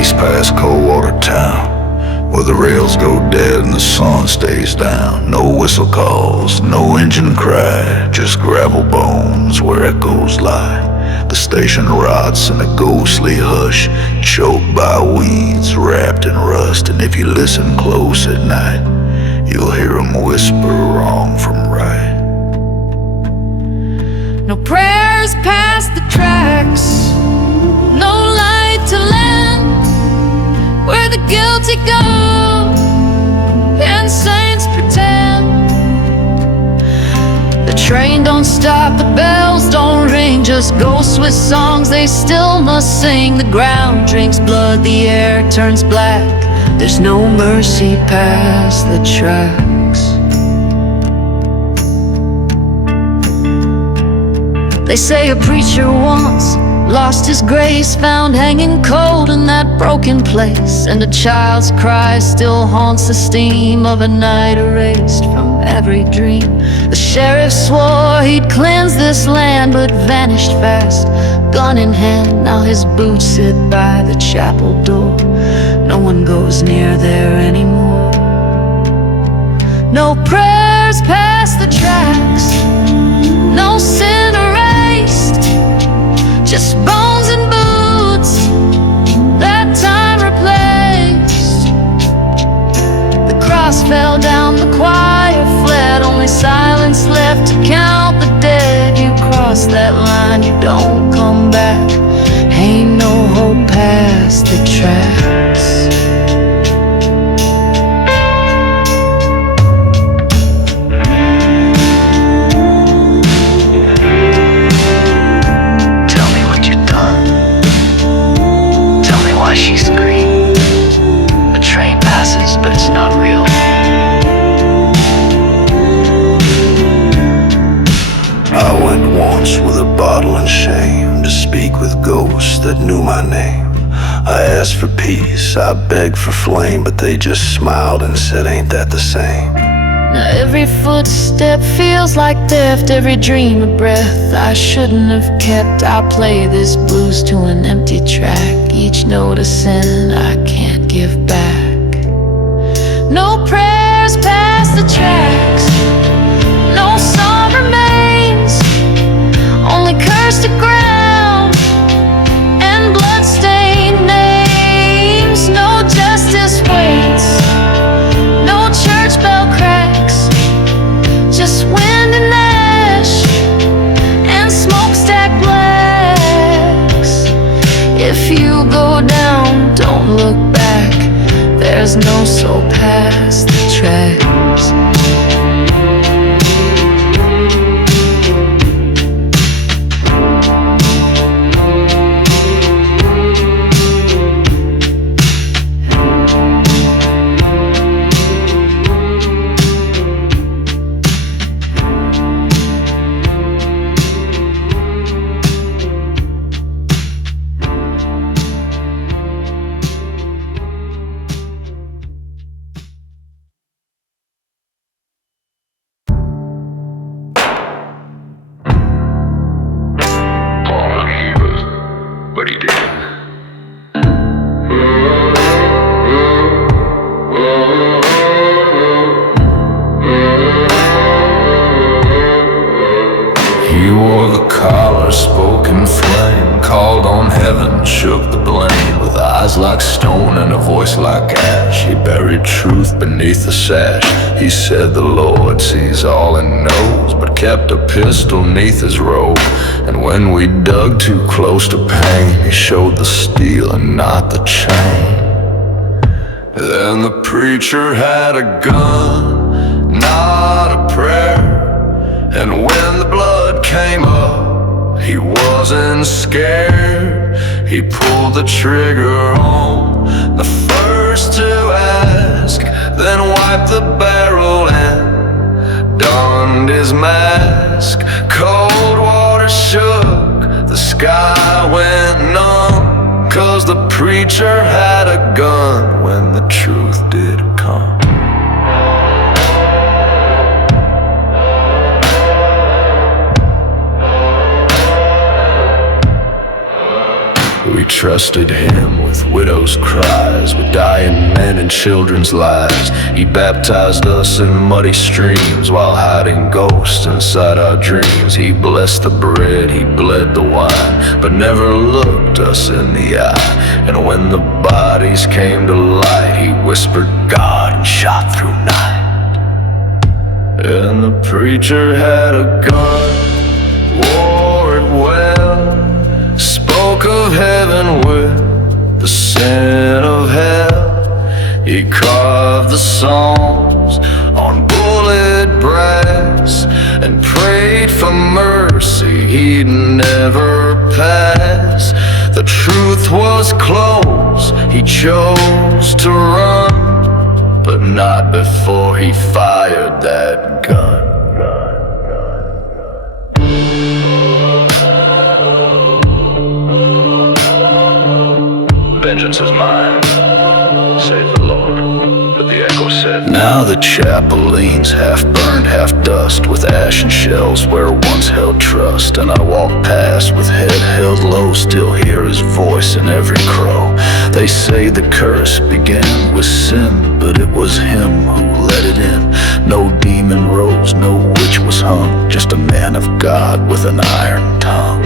race past Coldwater Town, where the rails go dead and the sun stays down. No whistle calls, no engine cry, just gravel bones where echoes lie. The station rots in a ghostly hush, choked by weeds, wrapped in rust. And if you listen close at night, you'll hear 'em whisper wrong from right. No prayers past the tracks, no light to land, where the guilty go and saints pretend. The train don't stop, the bells don't ring, just ghosts with songs they still must sing. The ground drinks blood, the air turns black, there's no mercy past the tracks. They say a preacher once lost his grace, found hanging cold in that broken place, and a child's cry still haunts the steam of a night erased from every dream. The sheriff swore he'd cleanse this land, but vanished fast, gun in hand. Now his boots sit by the chapel door, no one goes near there anymore. No prayers past the tracks, no sin erased, just bones and boots that time replaced. The cross fell down, the choir fled, only silence left to count the dead. You cross that line, you don't come back, ain't no hope past the tracks. She screamed. A train passes, but it's not real. I went once with a bottle and shame to speak with ghosts that knew my name. I asked for peace, I begged for flame, but they just smiled and said, ain't that the same? Now every footstep feels like theft, every dream a breath I shouldn't have kept. I play this blues to an empty track, each note a sin I can't give back. No prayers past the tracks, no song remains, only cursed ground and blood-stained names. No justice waits, no church bell cracks, just wind and ash and smokestack blacks. If you go down, don't look back, there's no soul past the tracks. But he did. He wore the collar, spoke in flame, called on heaven, shook the blame. With eyes like stone and a voice like ash, he buried truth beneath the sash. He said the Lord sees all and knows, but kept a pistol neath his robe. And when we dug too close to pain, he showed the steel and not the chain. Then the preacher had a gun, not a prayer, and when the blood came up, he wasn't scared. He pulled the trigger on the first to ask, then wiped the barrel and donned his mask. Cold water shook, the sky went numb, 'cause the preacher had a gun when the truth did come. We trusted him with widows' cries, with dying men and children's lives. He baptized us in muddy streams while hiding ghosts inside our dreams. He blessed the bread, he bled the wine, but never looked us in the eye. And when the bodies came to light, he whispered God and shot through night. And the preacher had a gun, wore it well, spoke of heaven with the sin of hell. He carved the Psalms on bullet brass and prayed for mercy he'd never pass. The truth was close, he chose to run, but not before he fired that gun. Vengeance is mine, saith the Lord. But the echo said, now the chapel leans half burned, half dust, with ash and shells where once held trust. And I walk past with head held low, still hear his voice in every crow. They say the curse began with sin, but it was him who let it in. No demon rose, no witch was hung, just a man of God with an iron tongue.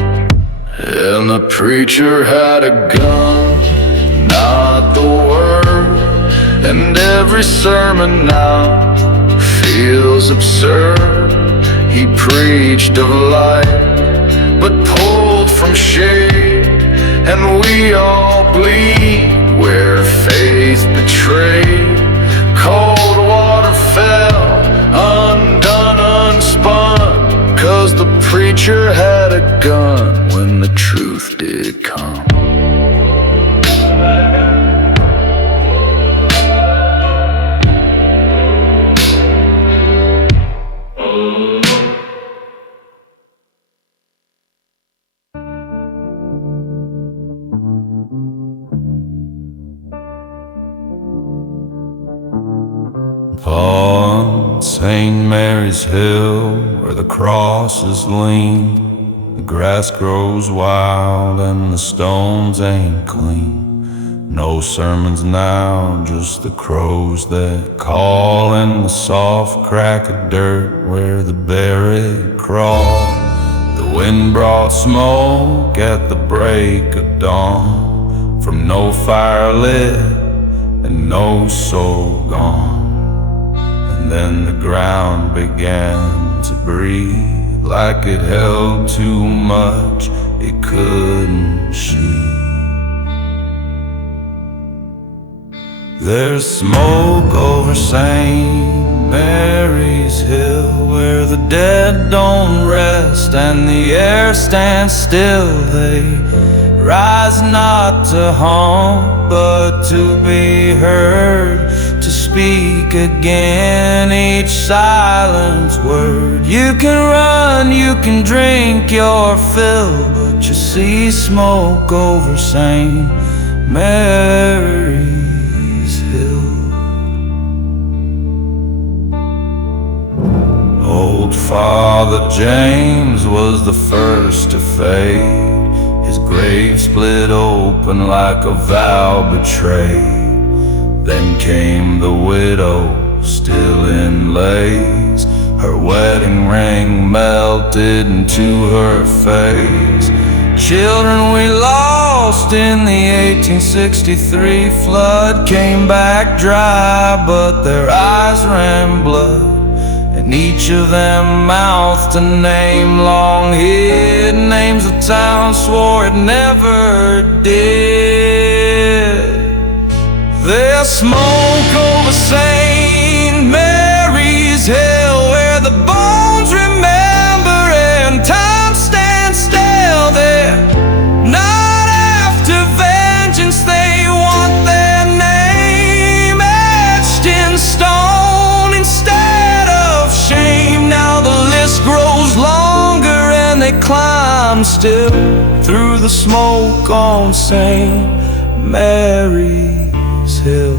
And the preacher had a gun, not the word, and every sermon now feels absurd. He preached of light, but pulled from shade, and we all bleed where faith betrayed. Cold water fell, undone, unspun, 'cause the preacher had a gun when the truth did come. On St. Mary's Hill, where the crosses lean, the grass grows wild and the stones ain't clean. No sermons now, just the crows that call, and the soft crack of dirt where the buried crawl. The wind brought smoke at the break of dawn, from no fire lit and no soul gone. And then the ground began to breathe, like it held too much it couldn't sheathe. There's smoke over St. Mary's Hill, where the dead don't rest and the air stands still. They rise not to haunt, but to be heard, to speak again each silenced word. You can run, you can drink your fill, but you see smoke over St. Mary's Hill. Old Father James was the first to fade, his grave split open like a vow betrayed. Then came the widow, still in lace, her wedding ring melted into her face. Children we lost in the 1863 flood came back dry, but their eyes ran blood, and each of them mouthed a name long hid, names the town swore it never did. There's smoke over St. Mary's Hill, where the bones remember and time stands still. They're not after vengeance, they want their name etched in stone instead of shame. Now the list grows longer and they climb still through the smoke on St. Mary's Hill.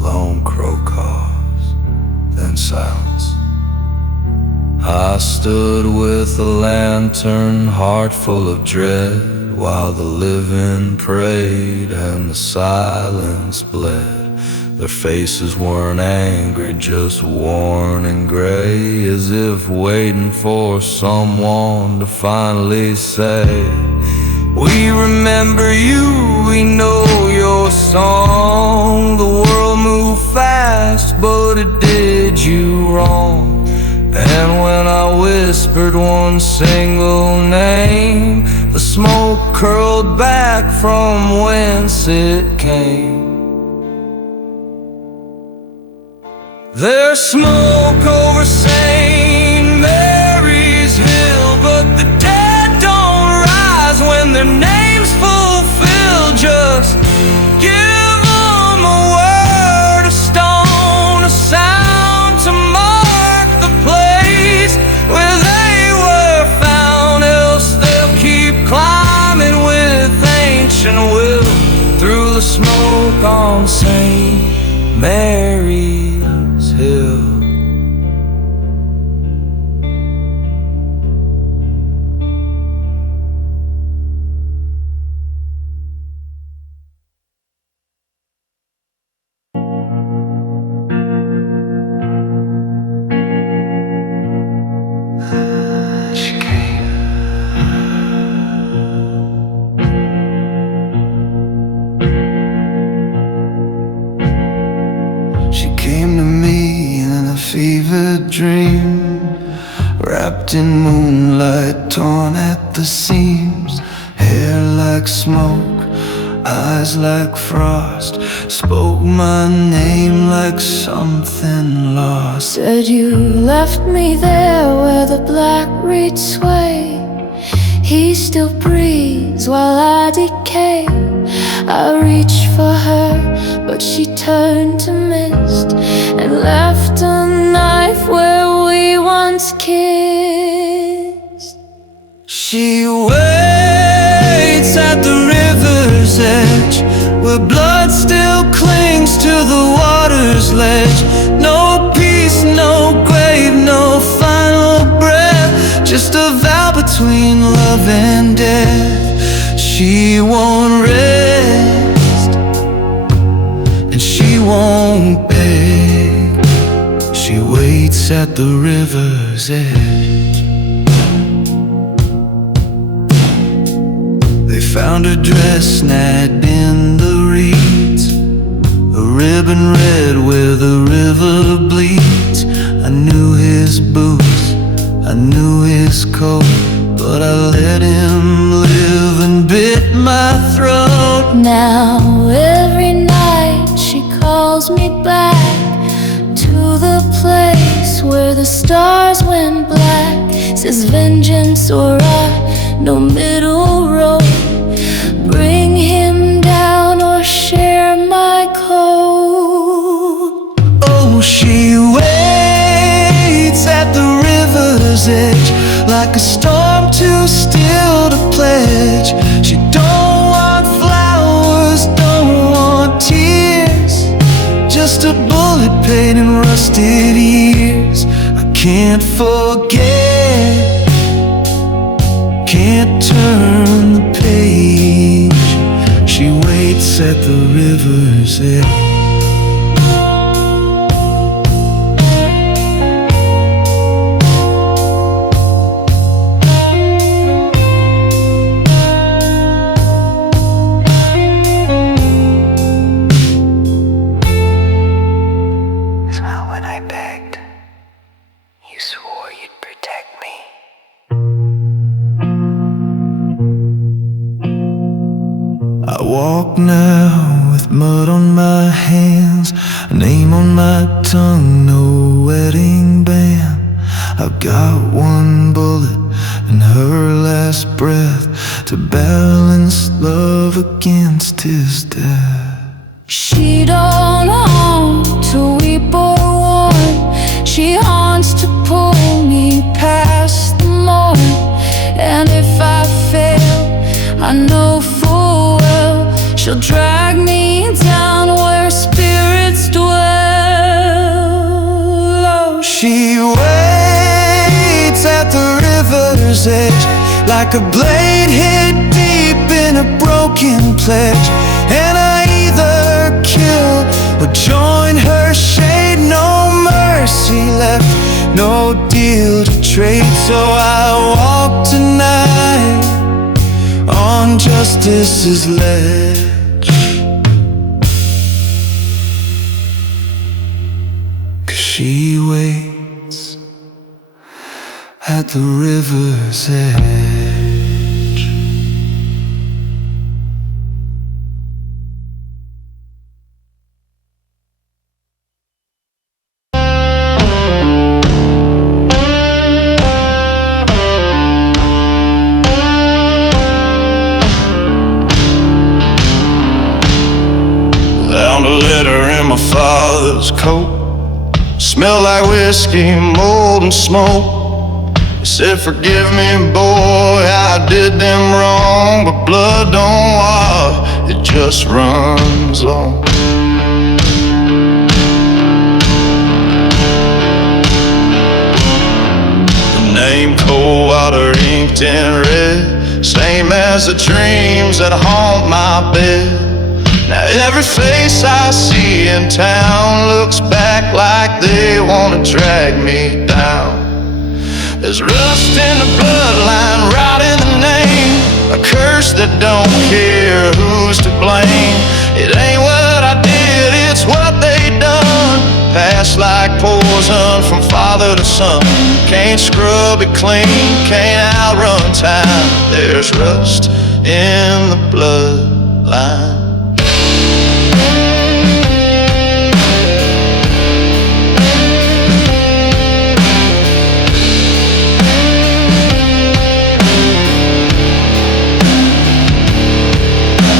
Lone crow caws, then silence. I stood with a lantern, heart full of dread, while the living prayed and the silence bled. Their faces weren't angry, just worn and gray, as if waiting for someone to finally say, "We remember you, we know your song. The world moved fast, but it did you wrong." And when I whispered one single name, the smoke curled back from whence it came. There's smoke over St. Mary's Hill, but the dead don't rise when their names fulfill. Just give them a word, a stone, a sound to mark the place where they were found. Else they'll keep climbing with ancient will through the smoke on St. Mary's Hill. She came to me in a fevered dream, wrapped in moonlight, torn at the seams. Hair like smoke, eyes like frost, spoke my name like something lost. Said you left me there where the black reeds sway. He still breathes while I decay. I reached for her, but she turned to mist and left a knife where we once kissed. She waits at the river's edge, where blood still clings to the water's ledge. No peace, no grave, no final breath, just a vow between love and death. She won't rest, and she won't beg. She waits at the river's edge. They found her dress snagged in the reeds, a ribbon red where the river bleeds. I knew his boots, I knew his coat, but I let him live and bit my throat. Now every night she calls me back to the place where the stars went black. Says vengeance or art, no middle road. Bring him down or share my code. Oh, she waits at the river's edge, like a storm too still to pledge. She don't want flowers, don't want tears, just a bullet paid in rusted years. I can't forget, can't turn the page. She waits at the river's edge. I walk now with mud on my hands, a name on my tongue, no wedding band. I've got one bullet and her last breath to balance love against his death. She don't haunt to weep or warn. She haunts to pull me past the morn. And if I fail, I know full well she'll drag me down where spirits dwell. Oh, She waits river's edge, like a blade hit deep in a broken pledge. And I either kill or join her shade. No mercy left, no deal to trade. So I walk tonight on justice's ledge. She waits at the river's edge. Found a letter in my father's coat. Smelled like whiskey, mold and smoke. He said, forgive me, boy, I did them wrong, but blood don't wash, it just runs on. The name Coldwater inked in red, same as the dreams that haunt my bed. Now every face I see in town looks back like they wanna drag me down. There's rust in the bloodline, rot in the name, a curse that don't care who's to blame. It ain't what I did, it's what they done. Passed like poison from father to son. Can't scrub it clean, can't outrun time. There's rust in the bloodline.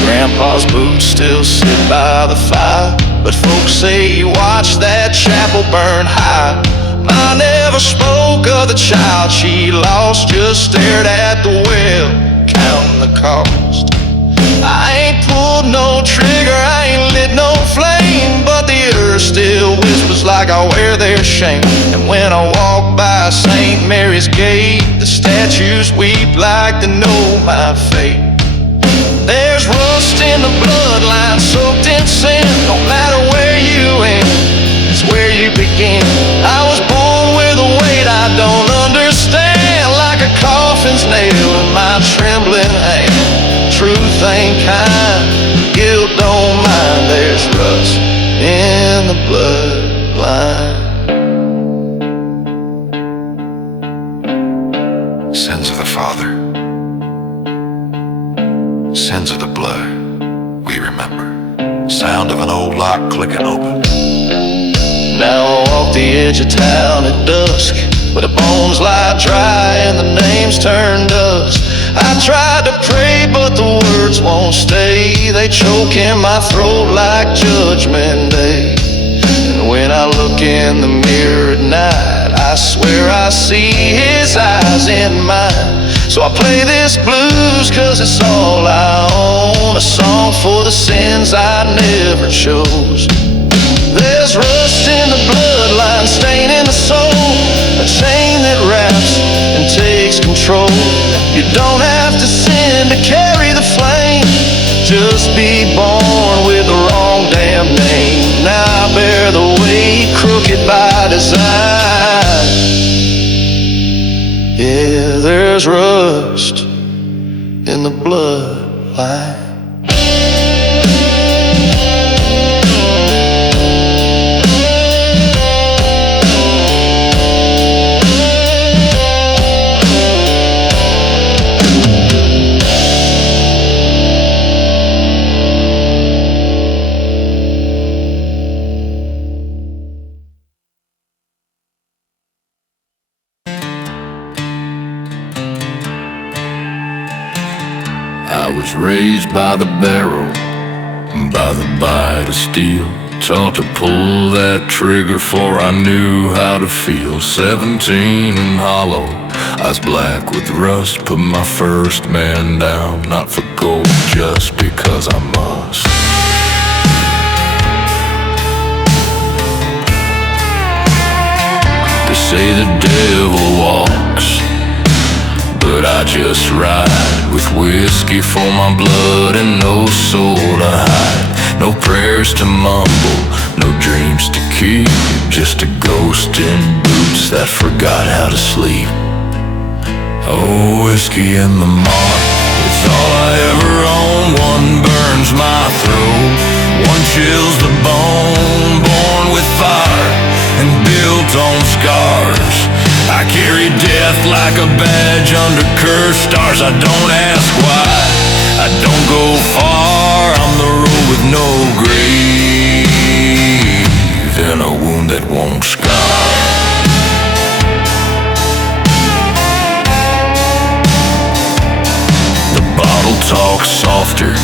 Grandpa's boots still sit by the fire, but folks say you watched that chapel burn high. Ma never spoke of the child she lost, just stared at the well, counting the cost. I ain't pulled no trigger, I ain't lit no flame, but the earth still whispers like I wear their shame. And when I walk by St. Mary's gate, the statues weep like they know my fate. There's rust in the bloodline, soaked in sin. No matter where you end, it's where you begin. I was born with a weight I don't understand, like a coffin's nail in my trembling hand. Truth ain't kind, guilt don't mind. There's rust in the bloodline. Sins of the father, sins of the blood, we remember. Sound of an old lock clicking open. Now I walk the edge of town at dusk, where the bones lie dry and the names turn dust. I tried to pray, but the words won't stay. They choke in my throat like Judgment Day. And when I look in the mirror at night, I swear I see his eyes in mine. So I play this blues cause it's all I own, a song for the sins I never chose. There's rust in the bloodline, stain in the soul, a chain that wraps and takes control. You don't have to sin to carry the flame, just be born with the wrong damn name. Now I bear the weight, crooked by design. Yeah, there's rust in the bloodline. I was raised by the barrel, by the bite of steel. Taught to pull that trigger for I knew how to feel. 17 and hollow, eyes black with rust. Put my first man down, not for gold, just because I must. They say the devil walks, but I just ride with whiskey for my blood and no soul to hide. No prayers to mumble, no dreams to keep, just a ghost in boots that forgot how to sleep. Oh, whiskey and the mark, it's all I ever own. One burns my throat, one chills the bone. Born with fire and built on scars, I carry death like a badge under cursed stars. I don't ask why, I don't go far. I'm the road with no grave and a wound that won't scar. The bottle talks softer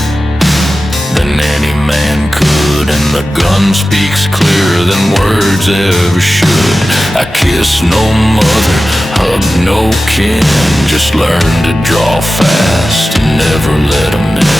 than any man could, and the gun speaks clearer than words ever should. I kiss no mother, hug no kin, just learn to draw fast and never let them in.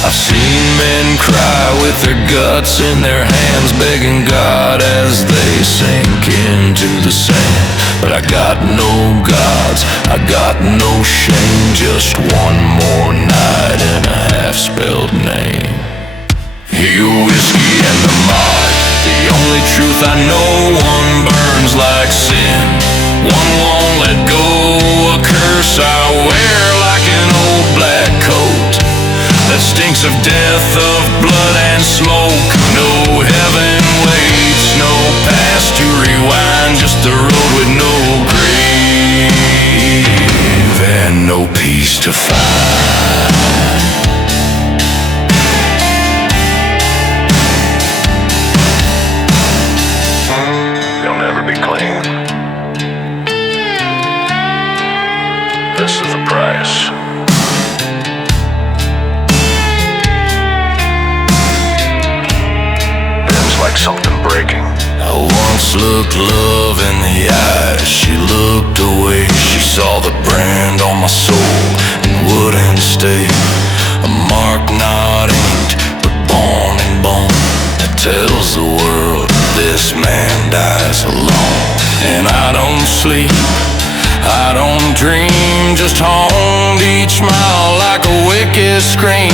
I've seen men cry with their guts in their hands, begging God as they sink into the sand. But I got no gods, I got no shame, just one more night and a half-spelled name. Here, whiskey and the mark, the only truth I know. One burns like sin, one won't let go. A curse I wear like an old black coat that stinks of death, of blood and smoke. No heaven waits, no past to rewind, just a road with no grave and no peace to find. This is the price. Feels like something breaking. I once looked love in the eyes, she looked away. She saw the brand on my soul and wouldn't stay. A mark not inked, but born in bone, that tells the world this man dies alone. And I don't sleep, I don't dream, just haunt each mile like a wicked scream.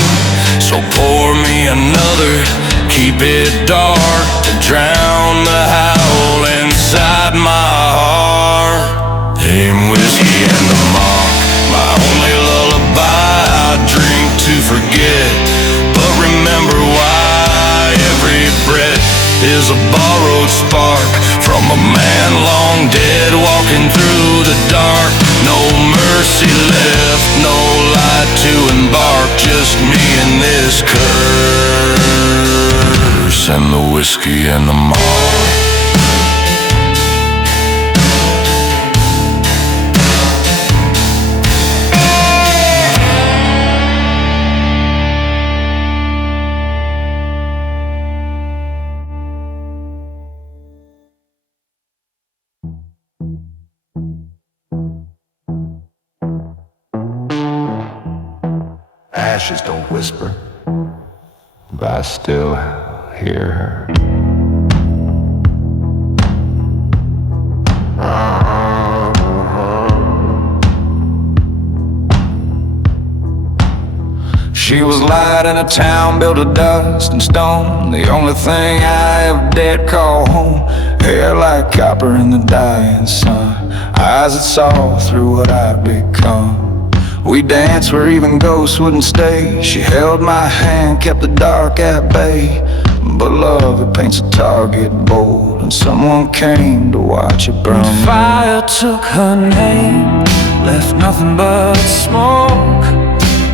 So pour me another, keep it dark to drown the howl inside my heart. Aim whiskey and the mark, my only lullaby. I drink to forget, but remember why. Every breath is a borrowed spark from a man long dead, walking through the dark. No mercy left, no light to embark, just me and this curse and the whiskey and the mark. Ashes don't whisper, but I still hear her. She was light in a town built of dust and stone, the only thing I ever dared call home. Hair like copper in the dying sun, eyes that saw through what I'd become. We danced where even ghosts wouldn't stay. She held my hand, kept the dark at bay. But love, it paints a target bold, and someone came to watch it burn. Fire took her name, left nothing but smoke.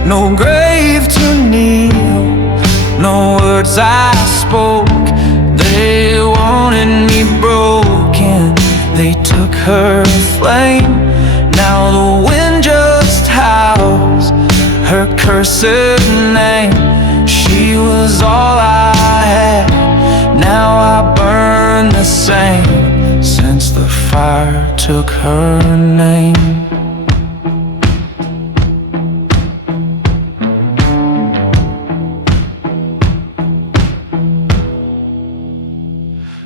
No grave to kneel, no words I spoke. They wanted me broken, they took her flame. Now the wind just howls her cursed name. She was all I had, now I burn the same, since the fire took her name.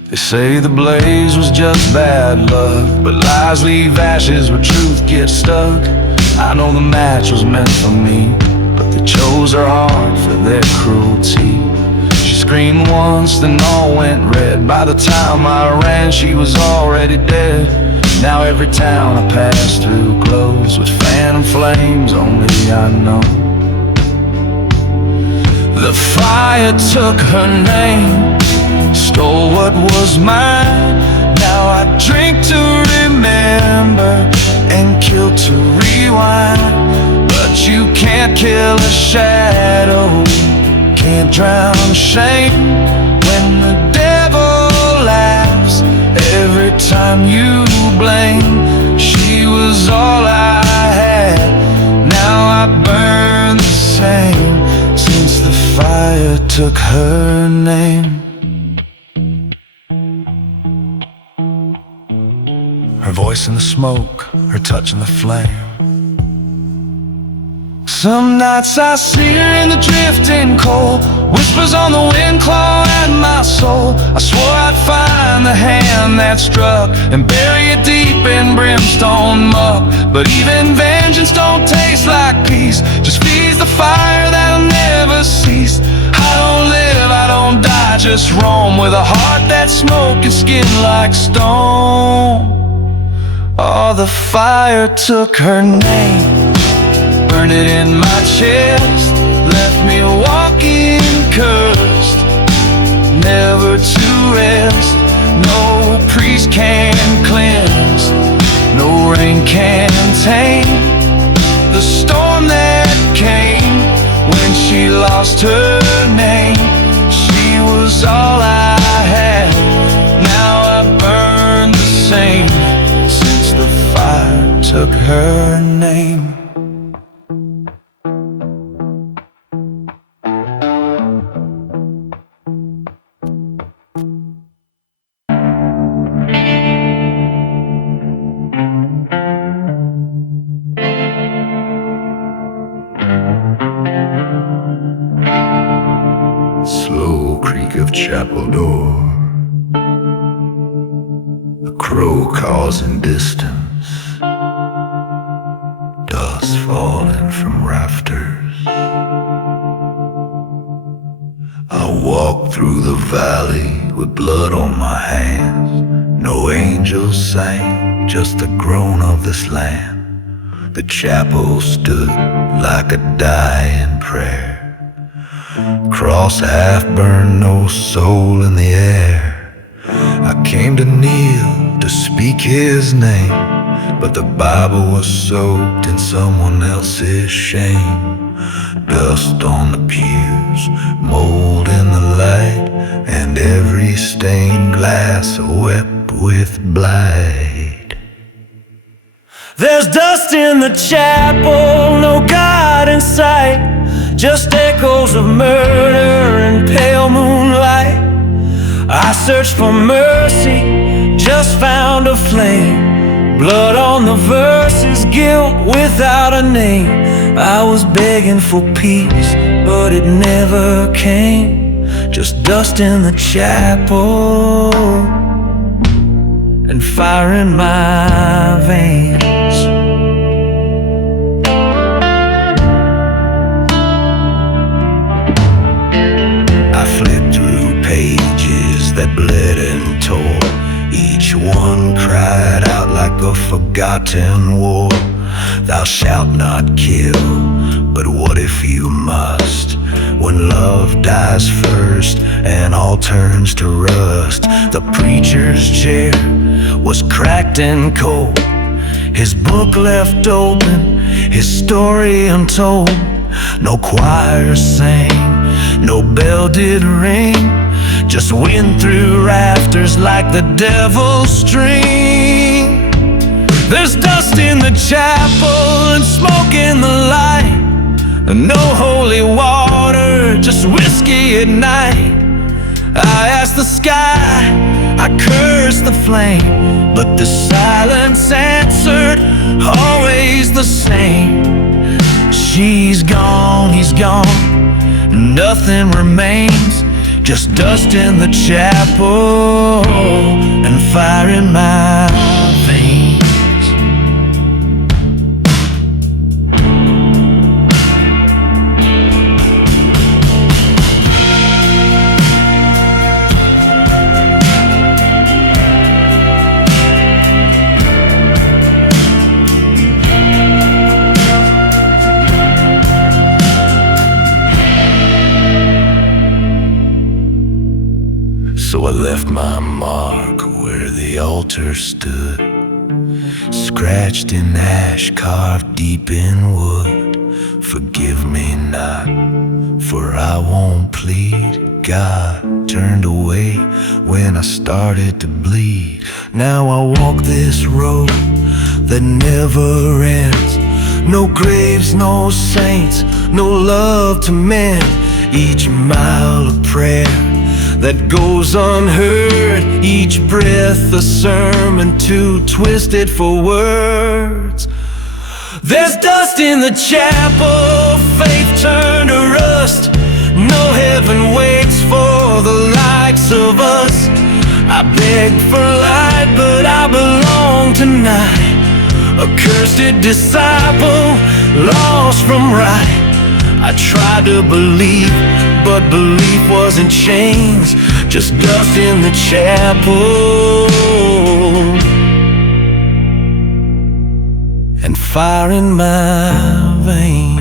They say the blaze was just bad luck, but lies leave ashes where truth gets stuck. I know the match was meant for me, but they chose her heart for their cruelty. She screamed once, then all went red. By the time I ran, she was already dead. Now every town I pass through glows with phantom flames only I know. The fire took her name, stole what was mine. Now I drink to remember and kill to rewind. But you can't kill a shadow, can't drown shame. When the devil laughs every time you blame, she was all I had. Now I burn the same since the fire took her name. Her voice in the smoke, her touch in the flame. Some nights I see her in the drifting cold, whispers on the wind claw at my soul. I swore I'd find the hand that struck and bury it deep in brimstone muck. But even vengeance don't taste like peace, just feeds the fire that'll never cease. I don't live, I don't die, just roam with a heart that's smoke and skin like stone. Oh, the fire took her name, burned it in my chest, left me walking cursed, never to rest. No priest can cleanse, no rain can tame the storm that came when she lost her name. She was all I had, now I burn the same since the fire took her name. Slow creak of chapel door, a crow causing distance, dust falling from rafters. I walk through the valley with blood on my hands. No angels sang, just the groan of this land. The chapel stood like a dying prayer, cross half burned, no soul in the air. I came to kneel, to speak his name, but the Bible was soaked in someone else's shame. Dust on the pews, mold in the light, and every stained glass wept with blight. There's dust in the chapel, no God in sight, just echoes of murder and pale moonlight. I searched for mercy, just found a flame, blood on the verses, guilt without a name. I was begging for peace, but it never came, just dust in the chapel and fire in my veins. Flipped through pages that bled and tore. Each one cried out like a forgotten war. Thou shalt not kill, but what if you must? When love dies first and all turns to rust. The preacher's chair was cracked and cold, his book left open, his story untold. No choir sang, no bell did ring, just wind through rafters like the devil's string. There's dust in the chapel and smoke in the light, and no holy water, just whiskey at night. I asked the sky, I cursed the flame, but the silence answered, always the same. She's gone, he's gone, nothing remains, just dust in the chapel. my mark where the altar stood, scratched in ash, carved deep in wood. Forgive me not, for I won't plead. God turned away when I started to bleed. Now I walk this road that never ends. No graves, no saints, no love to mend. Each mile of prayer that goes unheard, each breath a sermon too twisted for words. There's dust in the chapel, faith turned to rust. No heaven waits for the likes of us. I beg for light, but I belong tonight. A cursed disciple, lost from right. I tried to believe, but belief wasn't chains, just dust in the chapel and fire in my veins.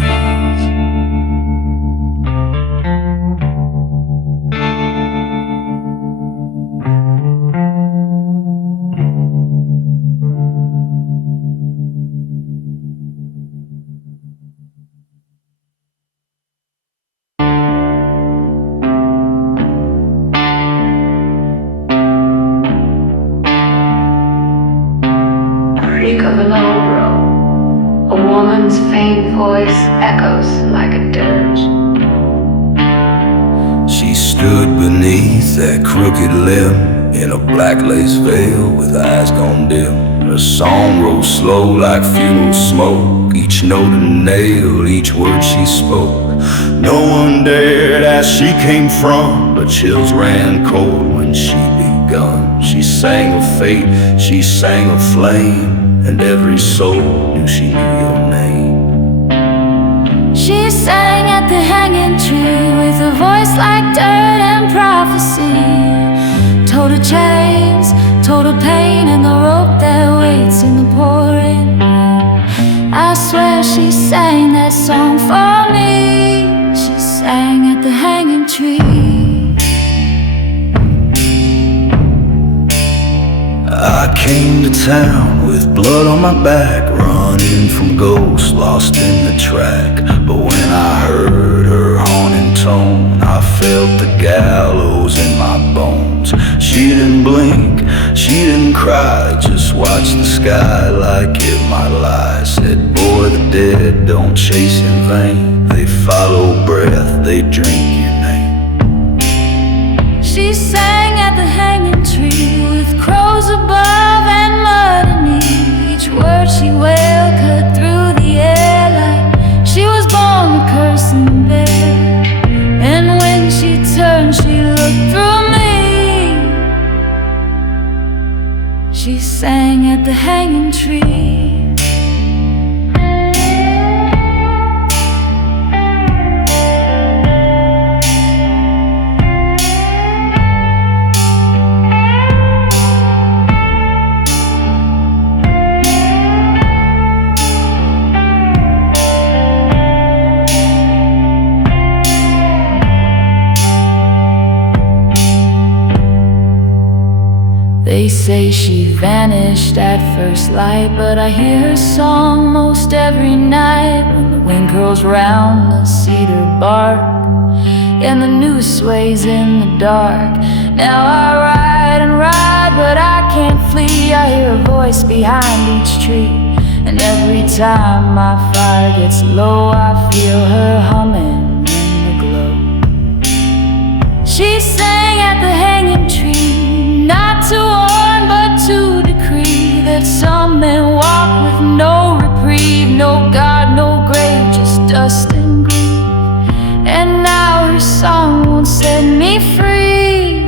Creak of an old road, a woman's faint voice echoes like a dirge. She stood beneath that crooked limb in a black lace veil with eyes gone dim. Her song rose slow like funeral smoke, each note a nail, each word she spoke. No one dared ask she came from, but chills ran cold when she begun. She sang of fate, she sang of flame, and every soul knew she knew your name. She sang at the hanging tree with a voice like dirt and prophecy. Told her chains, told her pain, and the rope that waits in the pouring rain. I swear she sang that song for me. She sang at the hanging tree. I came to town with blood on my back, running from ghosts lost in the track. But when I heard her haunting tone, I felt the gallows in my bones. She didn't blink, she didn't cry, just watched the sky like it might lie. Said, boy, the dead don't chase in vain, they follow breath, they drink your name. She sang at the hanging tree with crows above and mud beneath. Each word she wailed cut through the air like she was born to curse and bear. And when she turned, she looked through me. She sang at the hanging tree. They say she vanished at first light, but I hear her song most every night when the wind curls round the cedar bark and the news sways in the dark. Now I ride and ride, but I can't flee. I hear a voice behind each tree, and every time my fire gets low, I feel her humming in the glow. She sang at the hanging tree, not to warn but to decree that some men walk with no reprieve, no God, no grave, just dust and grief. And now her song won't set me free.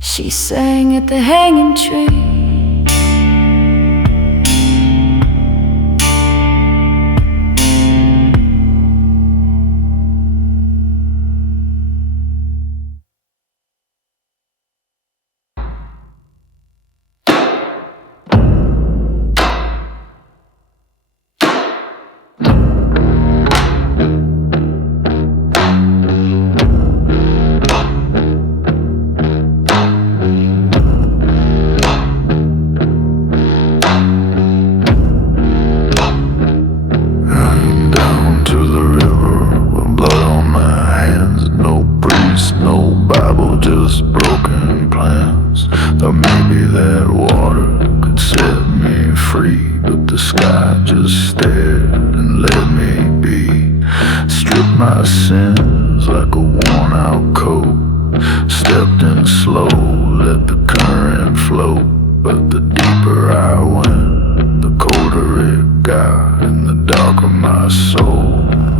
She sang at the hanging tree. just broken plans. Thought maybe that water could set me free, but the sky just stared and let me be. Stripped my sins like a worn out coat. Stepped in slow, let the current flow. But the deeper I went, the colder it got, and the darker my soul,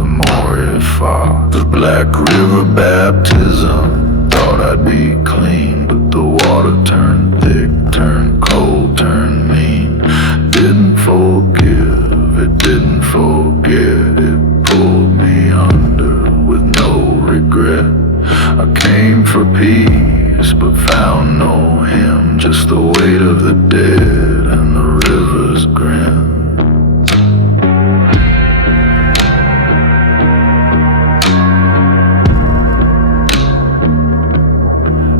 the more it fought. The Black River baptism, thought I'd be clean, but the water turned thick, turned cold, turned mean. Didn't forgive, it didn't forget, it pulled me under with no regret. I came for peace, but found no him, just the weight of the dead and the river's grin.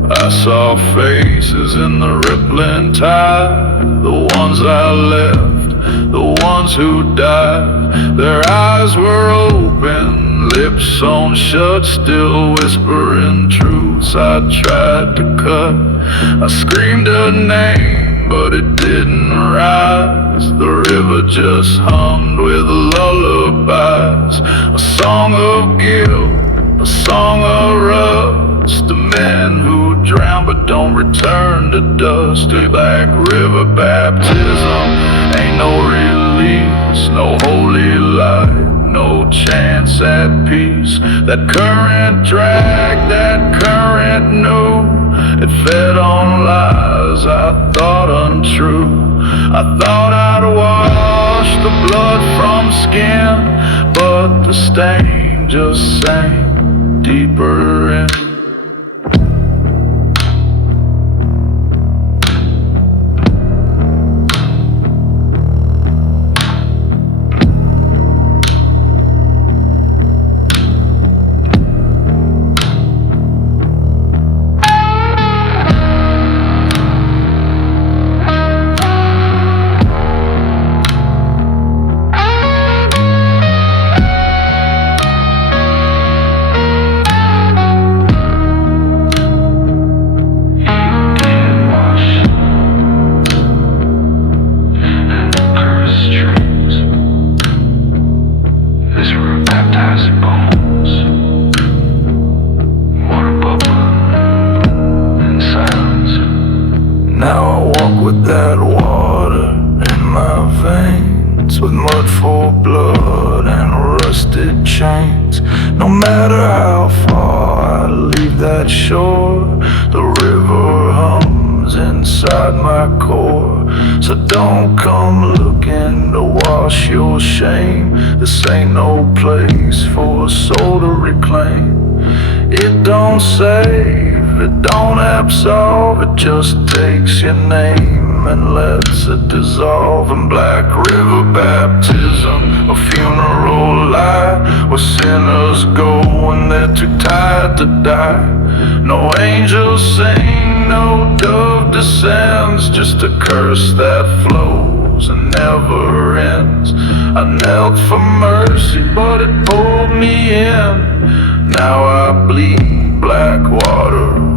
I saw faces in the rippling tide, the ones I left, the ones who died. Their eyes were open, lips sewn shut, still whispering truths I tried to cut. I screamed a name, but it didn't rise. The river just hummed with lullabies, a song of guilt, a song of rust, the men who drown but don't return to dust. A Black River baptism ain't no release, no holy light, no chance at peace. That current dragged, that current knew, it fed on lies I thought untrue. I thought I'd wash the blood from skin, but the stain just sank deeper in. With that water in my veins, with mud for blood and rusted chains. No matter how far I leave that shore, the river hums inside my core. So don't come looking to wash your shame. This ain't no place for a soul to reclaim. It don't save, it don't absolve, it just takes your name and lets it dissolve. In Black River baptism, a funeral lie, where sinners go when they're too tired to die. No angels sing, no dove descends, just a curse that flows and never ends. I knelt for mercy, but it pulled me in. Now I bleed black water